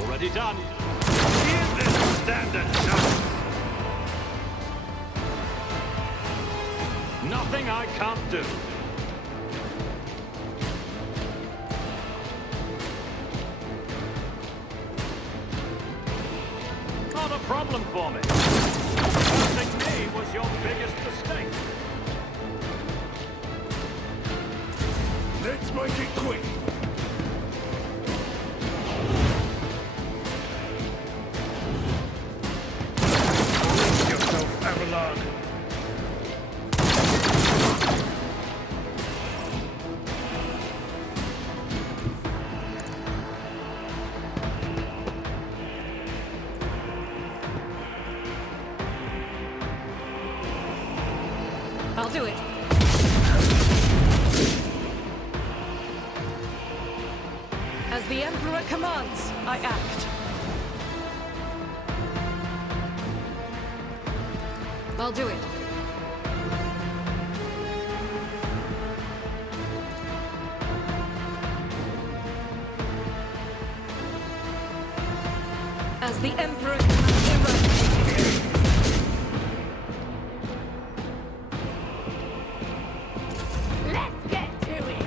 Already done. Give this a standard chance. Nothing I can't do. Not a problem for me. Losing me was your biggest mistake. Let's make it quick. Brace yourself, Avalon. I'll do it. As the Emperor commands, I act. I'll do it. As the Emperor commands, Let's get to it.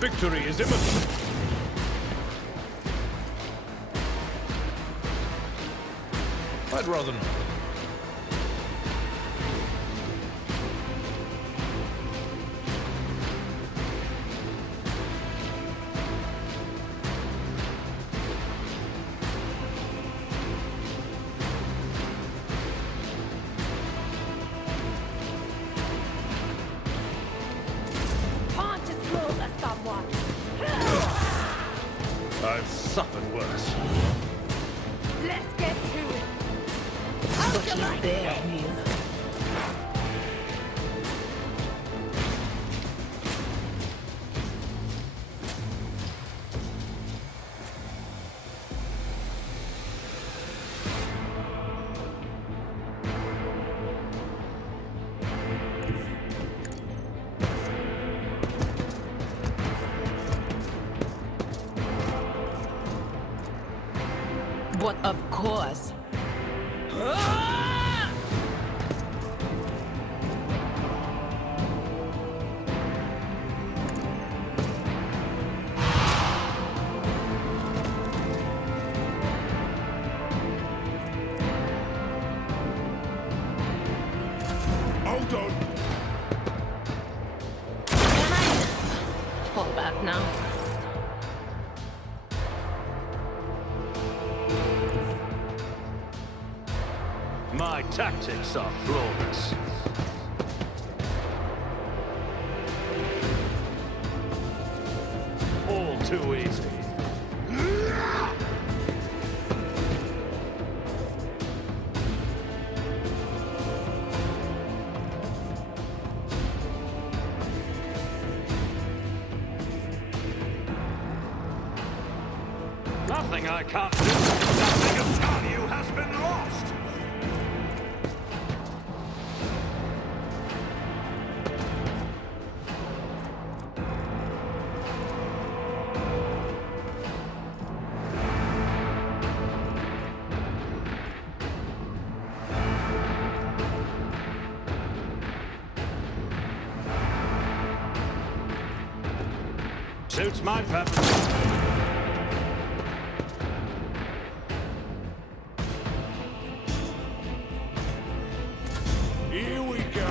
Victory is imminent. I'd rather not. Time to slaughter someone. I've suffered worse. Let's get to it. But he's there, Neil. But of course. Hold on. Can I fall back now? My tactics are flawless. All too easy. Nothing I can't do. Nothing of value has been lost. Suits my purpose. Here we go.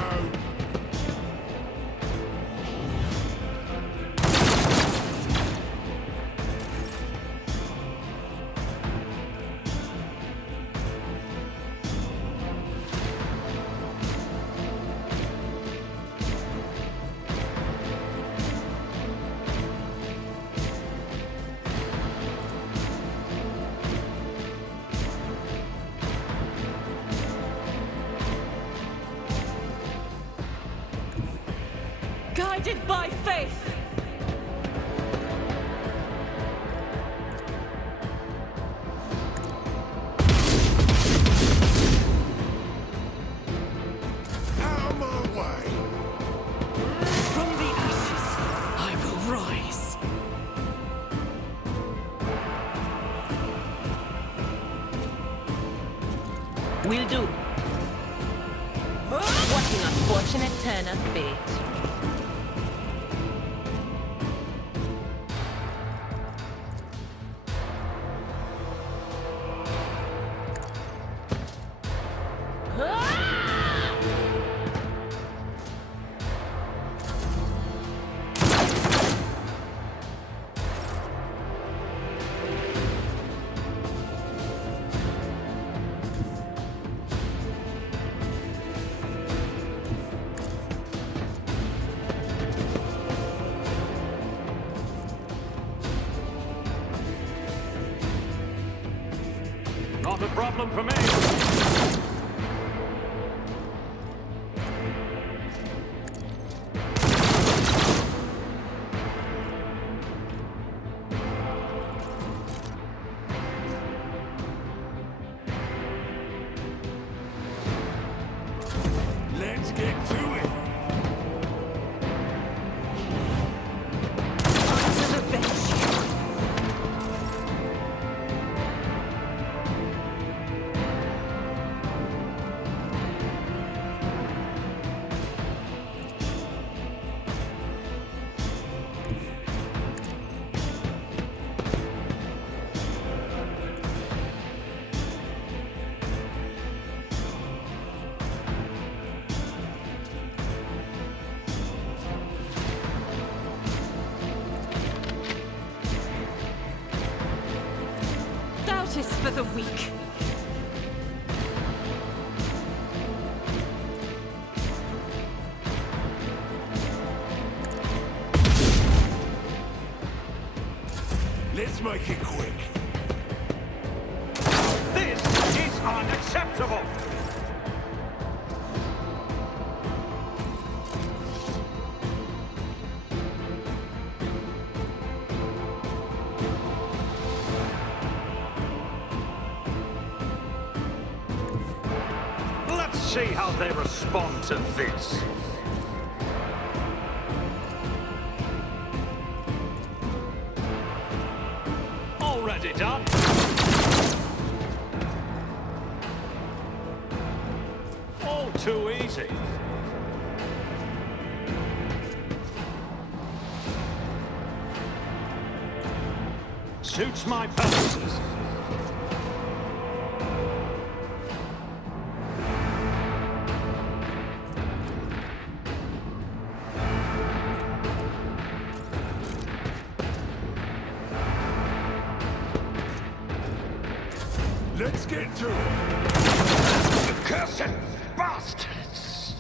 Guided by faith. Out of my way. From the ashes, I will rise. Will do. What an unfortunate turn of fate. Not a problem for me. Let's get to it. To revenge you. Doubt is for the weak. Let's make it quick. This is unacceptable. Let's see how they respond to this. Already done. All too easy. Suits my purposes. Let's get to it. Cursed bastards!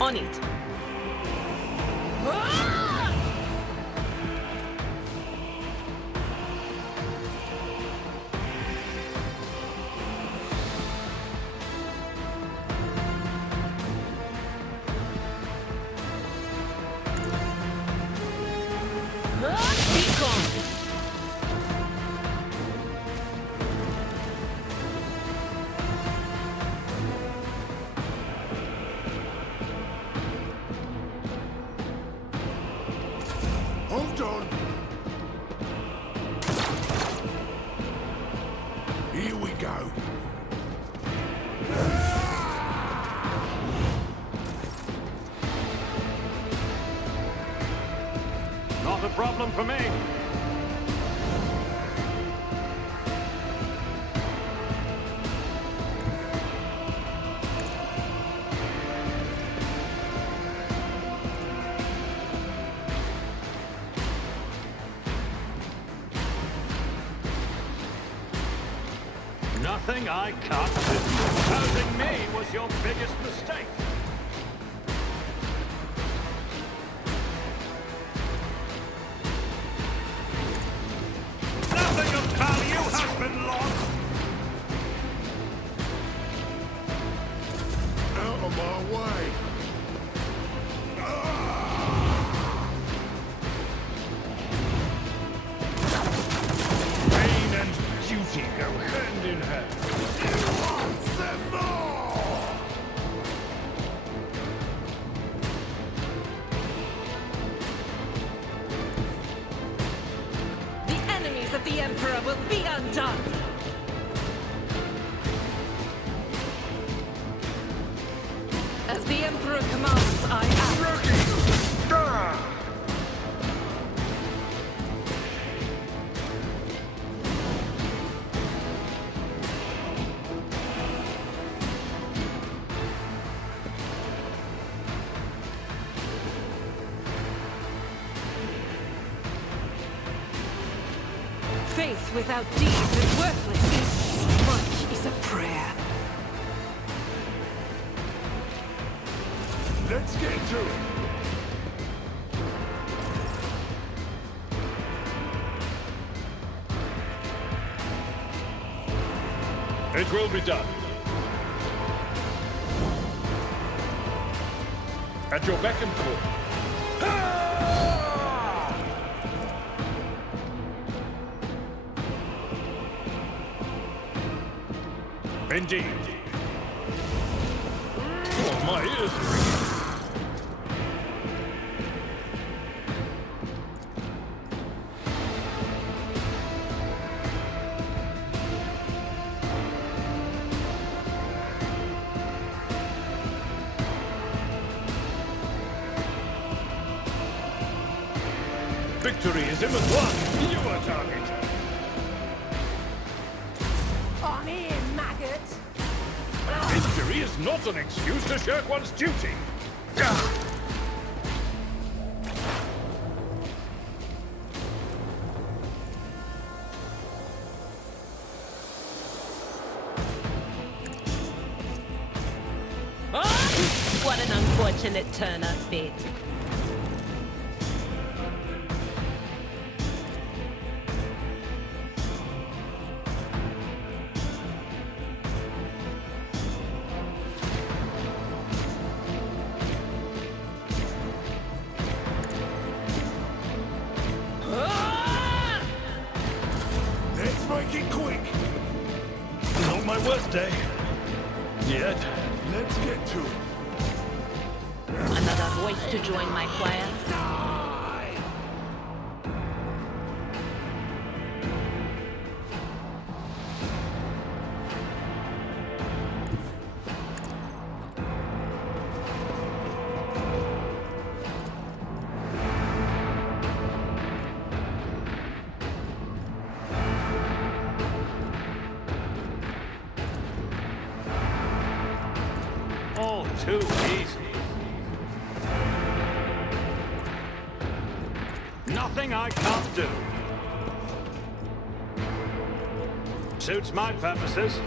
On it. problem for me. Nothing I can't do. Opposing me was your biggest mistake. Nothing of value has been lost. Out of my way! Pain and duty go hand in hand. Some more! The enemies of the Emperor will be undone! As the Emperor commands, I act. Faith without deeds is worthless. Much is a prayer. Let's get to it! It will be done. At your beck and call. Indeed. Oh, my ears are ringing. Victory is imminent. You are target. I'm here, maggot. Injury is not an excuse to shirk one's duty. What an unfortunate turn of fate. Let's make it quick! Not my worst day. Yet. Let's get to it! Another voice to join my choir. All too easy. Nothing I can't do. Suits my purposes.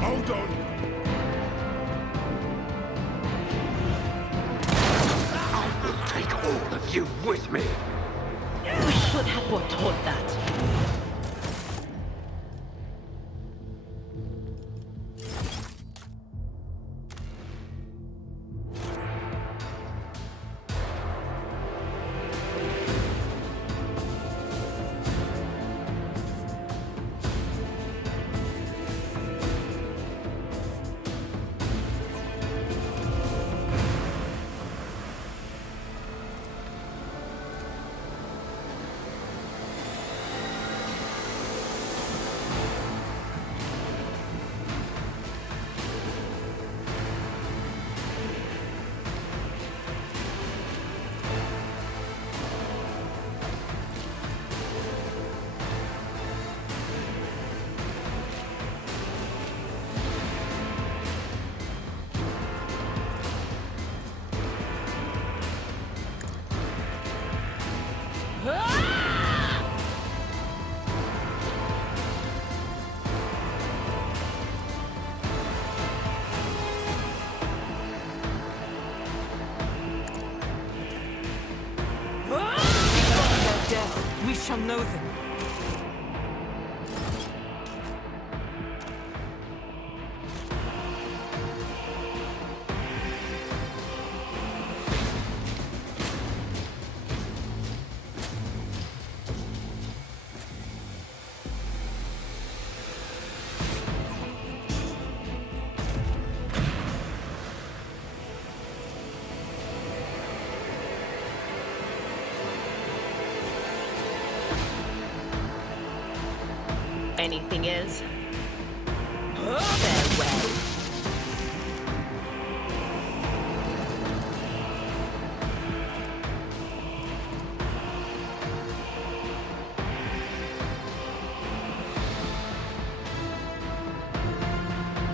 Hold on! I will take all of you with me. We should have foretold that. shall know them. Anything else? Farewell.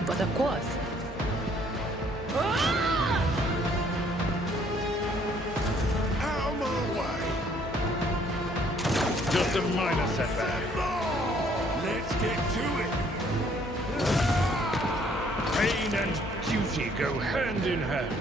But of course. Out of my way! Just a minor setback. Let's get to it! Pain and duty go hand in hand.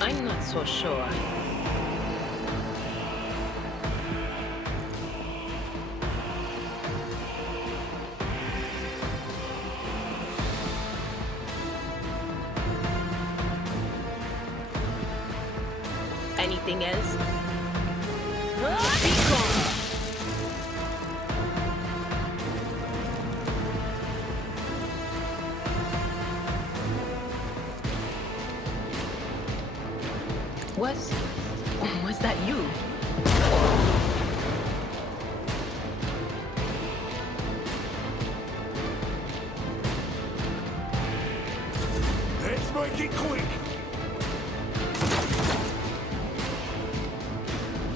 I'm not so sure. Anything else? Be gone! Was that you? Let's make it quick!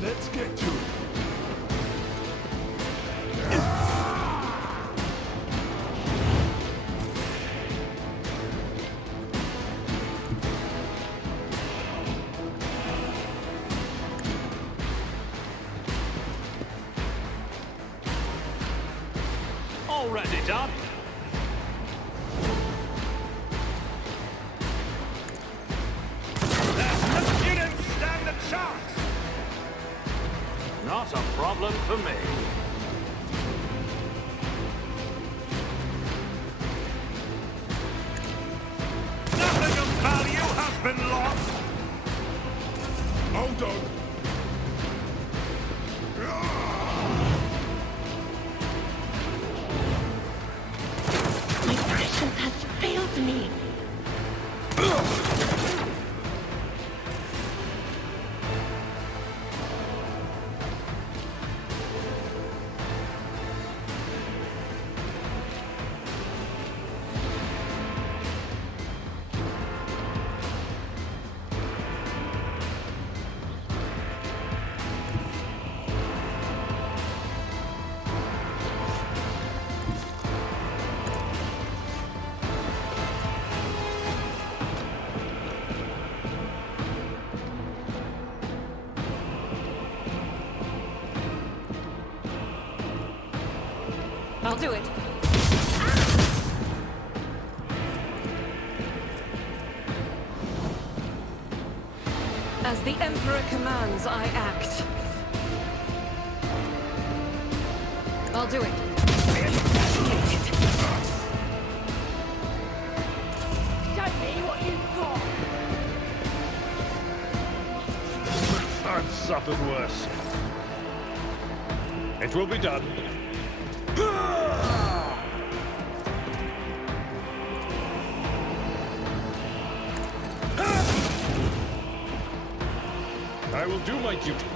Let's get to it! Already done. You didn't stand a chance. Not a problem for me. Nothing of value has been lost. Hold on! My passion has failed me. I'll do it. As the Emperor commands, I act. I'll do it. Show me what you've got! I've suffered worse. It will be done. I will do my duty.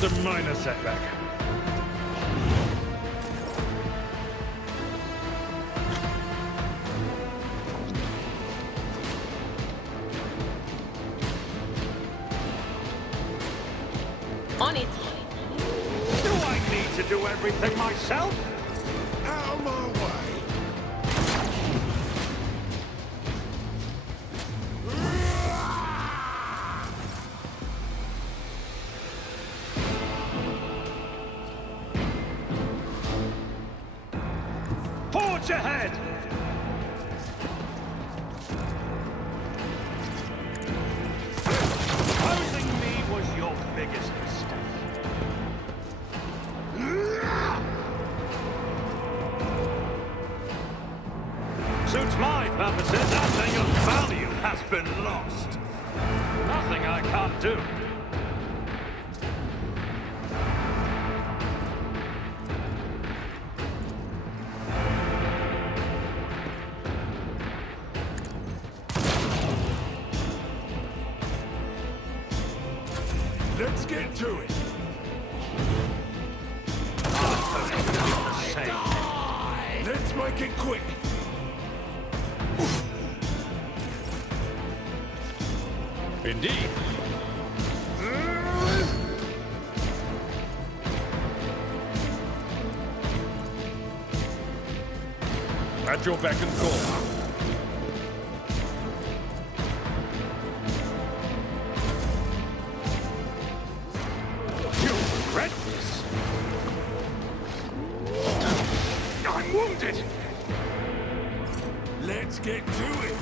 Just a minor setback. On it. Do I need to do everything myself? Out of my way! Forge ahead! Opposing me was your biggest mistake. Suits my purposes, and your value has been lost. Nothing I can't do. Let's get to it! Let's make it quick! Indeed. At your beck and call. You'll regret this. I'm wounded. Let's get to it!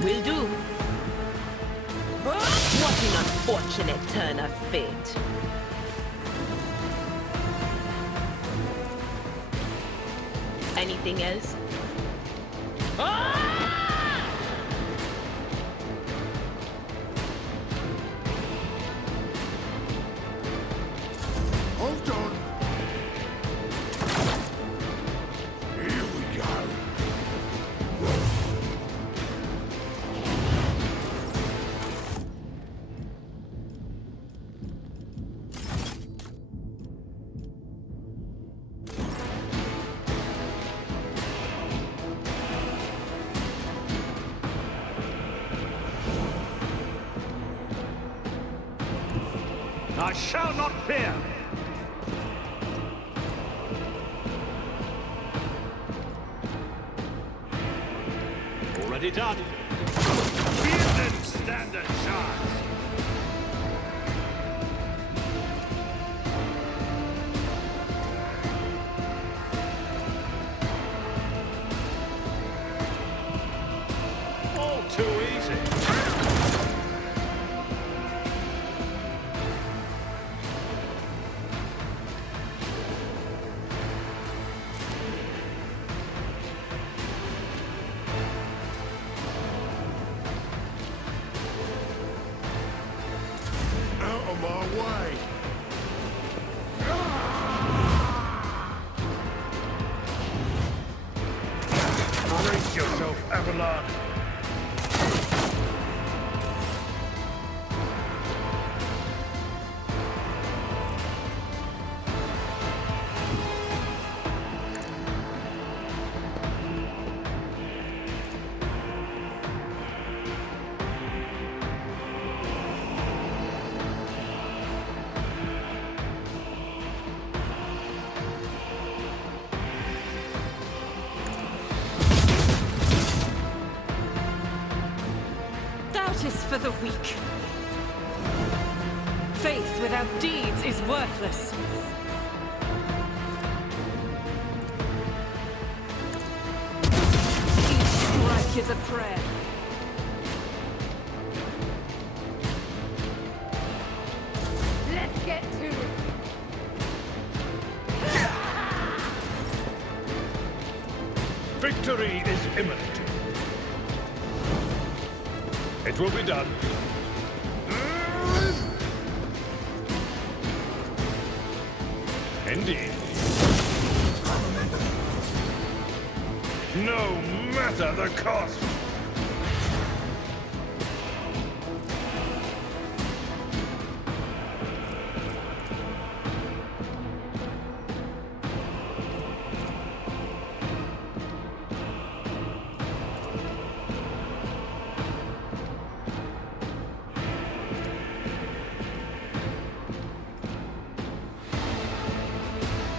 Will do. What an unfortunate turn of fate. Anything else? Hold on! Here we go! I shall not fear. Already done. Fear didn't stand a chance. All too easy. Out of my way! Brace yourself, Avalon. is for the weak. Faith without deeds is worthless. Each strike is a prayer. Let's get to it. Victory is imminent. It will be done. Indeed. No matter the cost.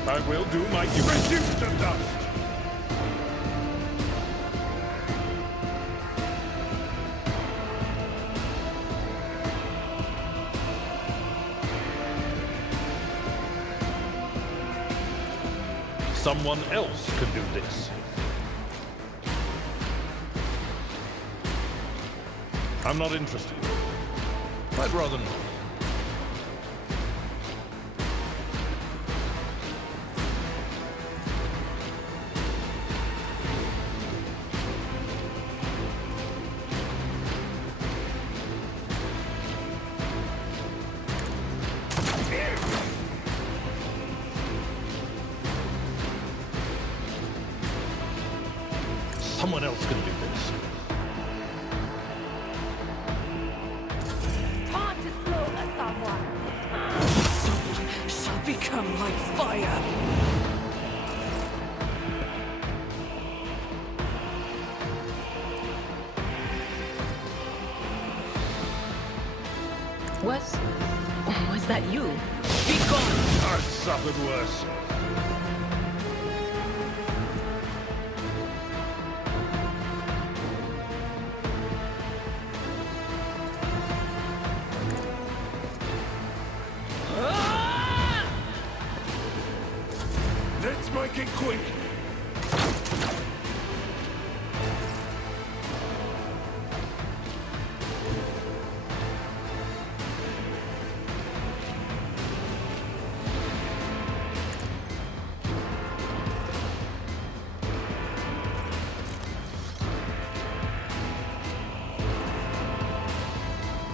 I will do my duty. Reduce to dust! Someone else can do this. I'm not interested. I'd rather not. Someone else can do this. Time to slaughter someone. Shall become like fire. Was that you? Be gone! I've suffered worse. Let's make it quick.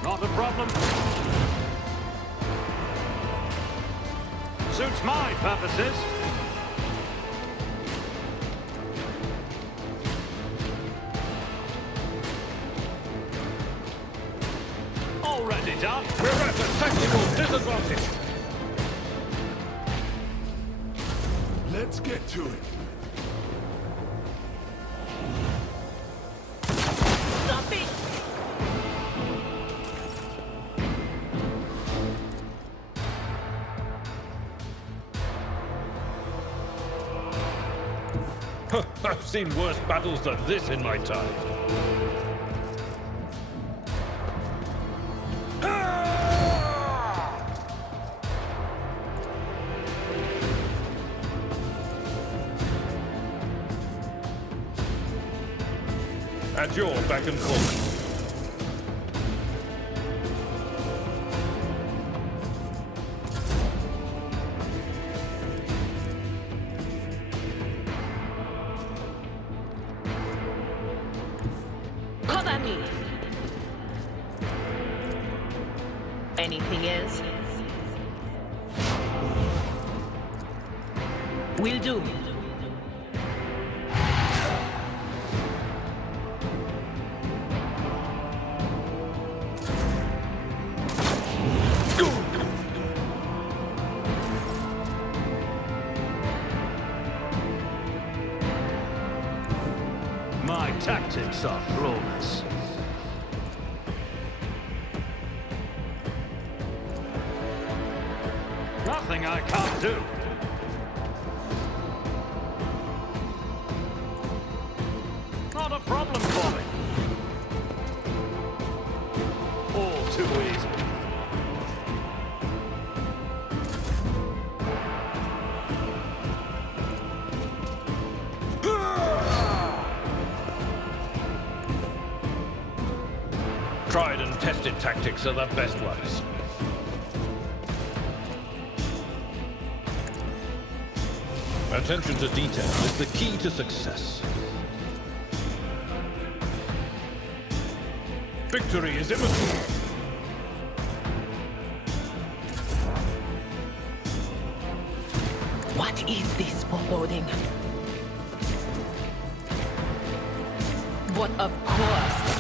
Not a problem. Suits my purposes. Already done. We're at a tactical disadvantage. Let's get to it. Stop it! I've seen worse battles than this in my time. At your back and forth. Cover me! Anything else? Will do. My tactics are flawless. Nothing I can't do. Not a problem for me. too easy. Tried and tested tactics are the best ones. Attention to detail is the key to success. Victory is imminent. What is this foreboding? But of course,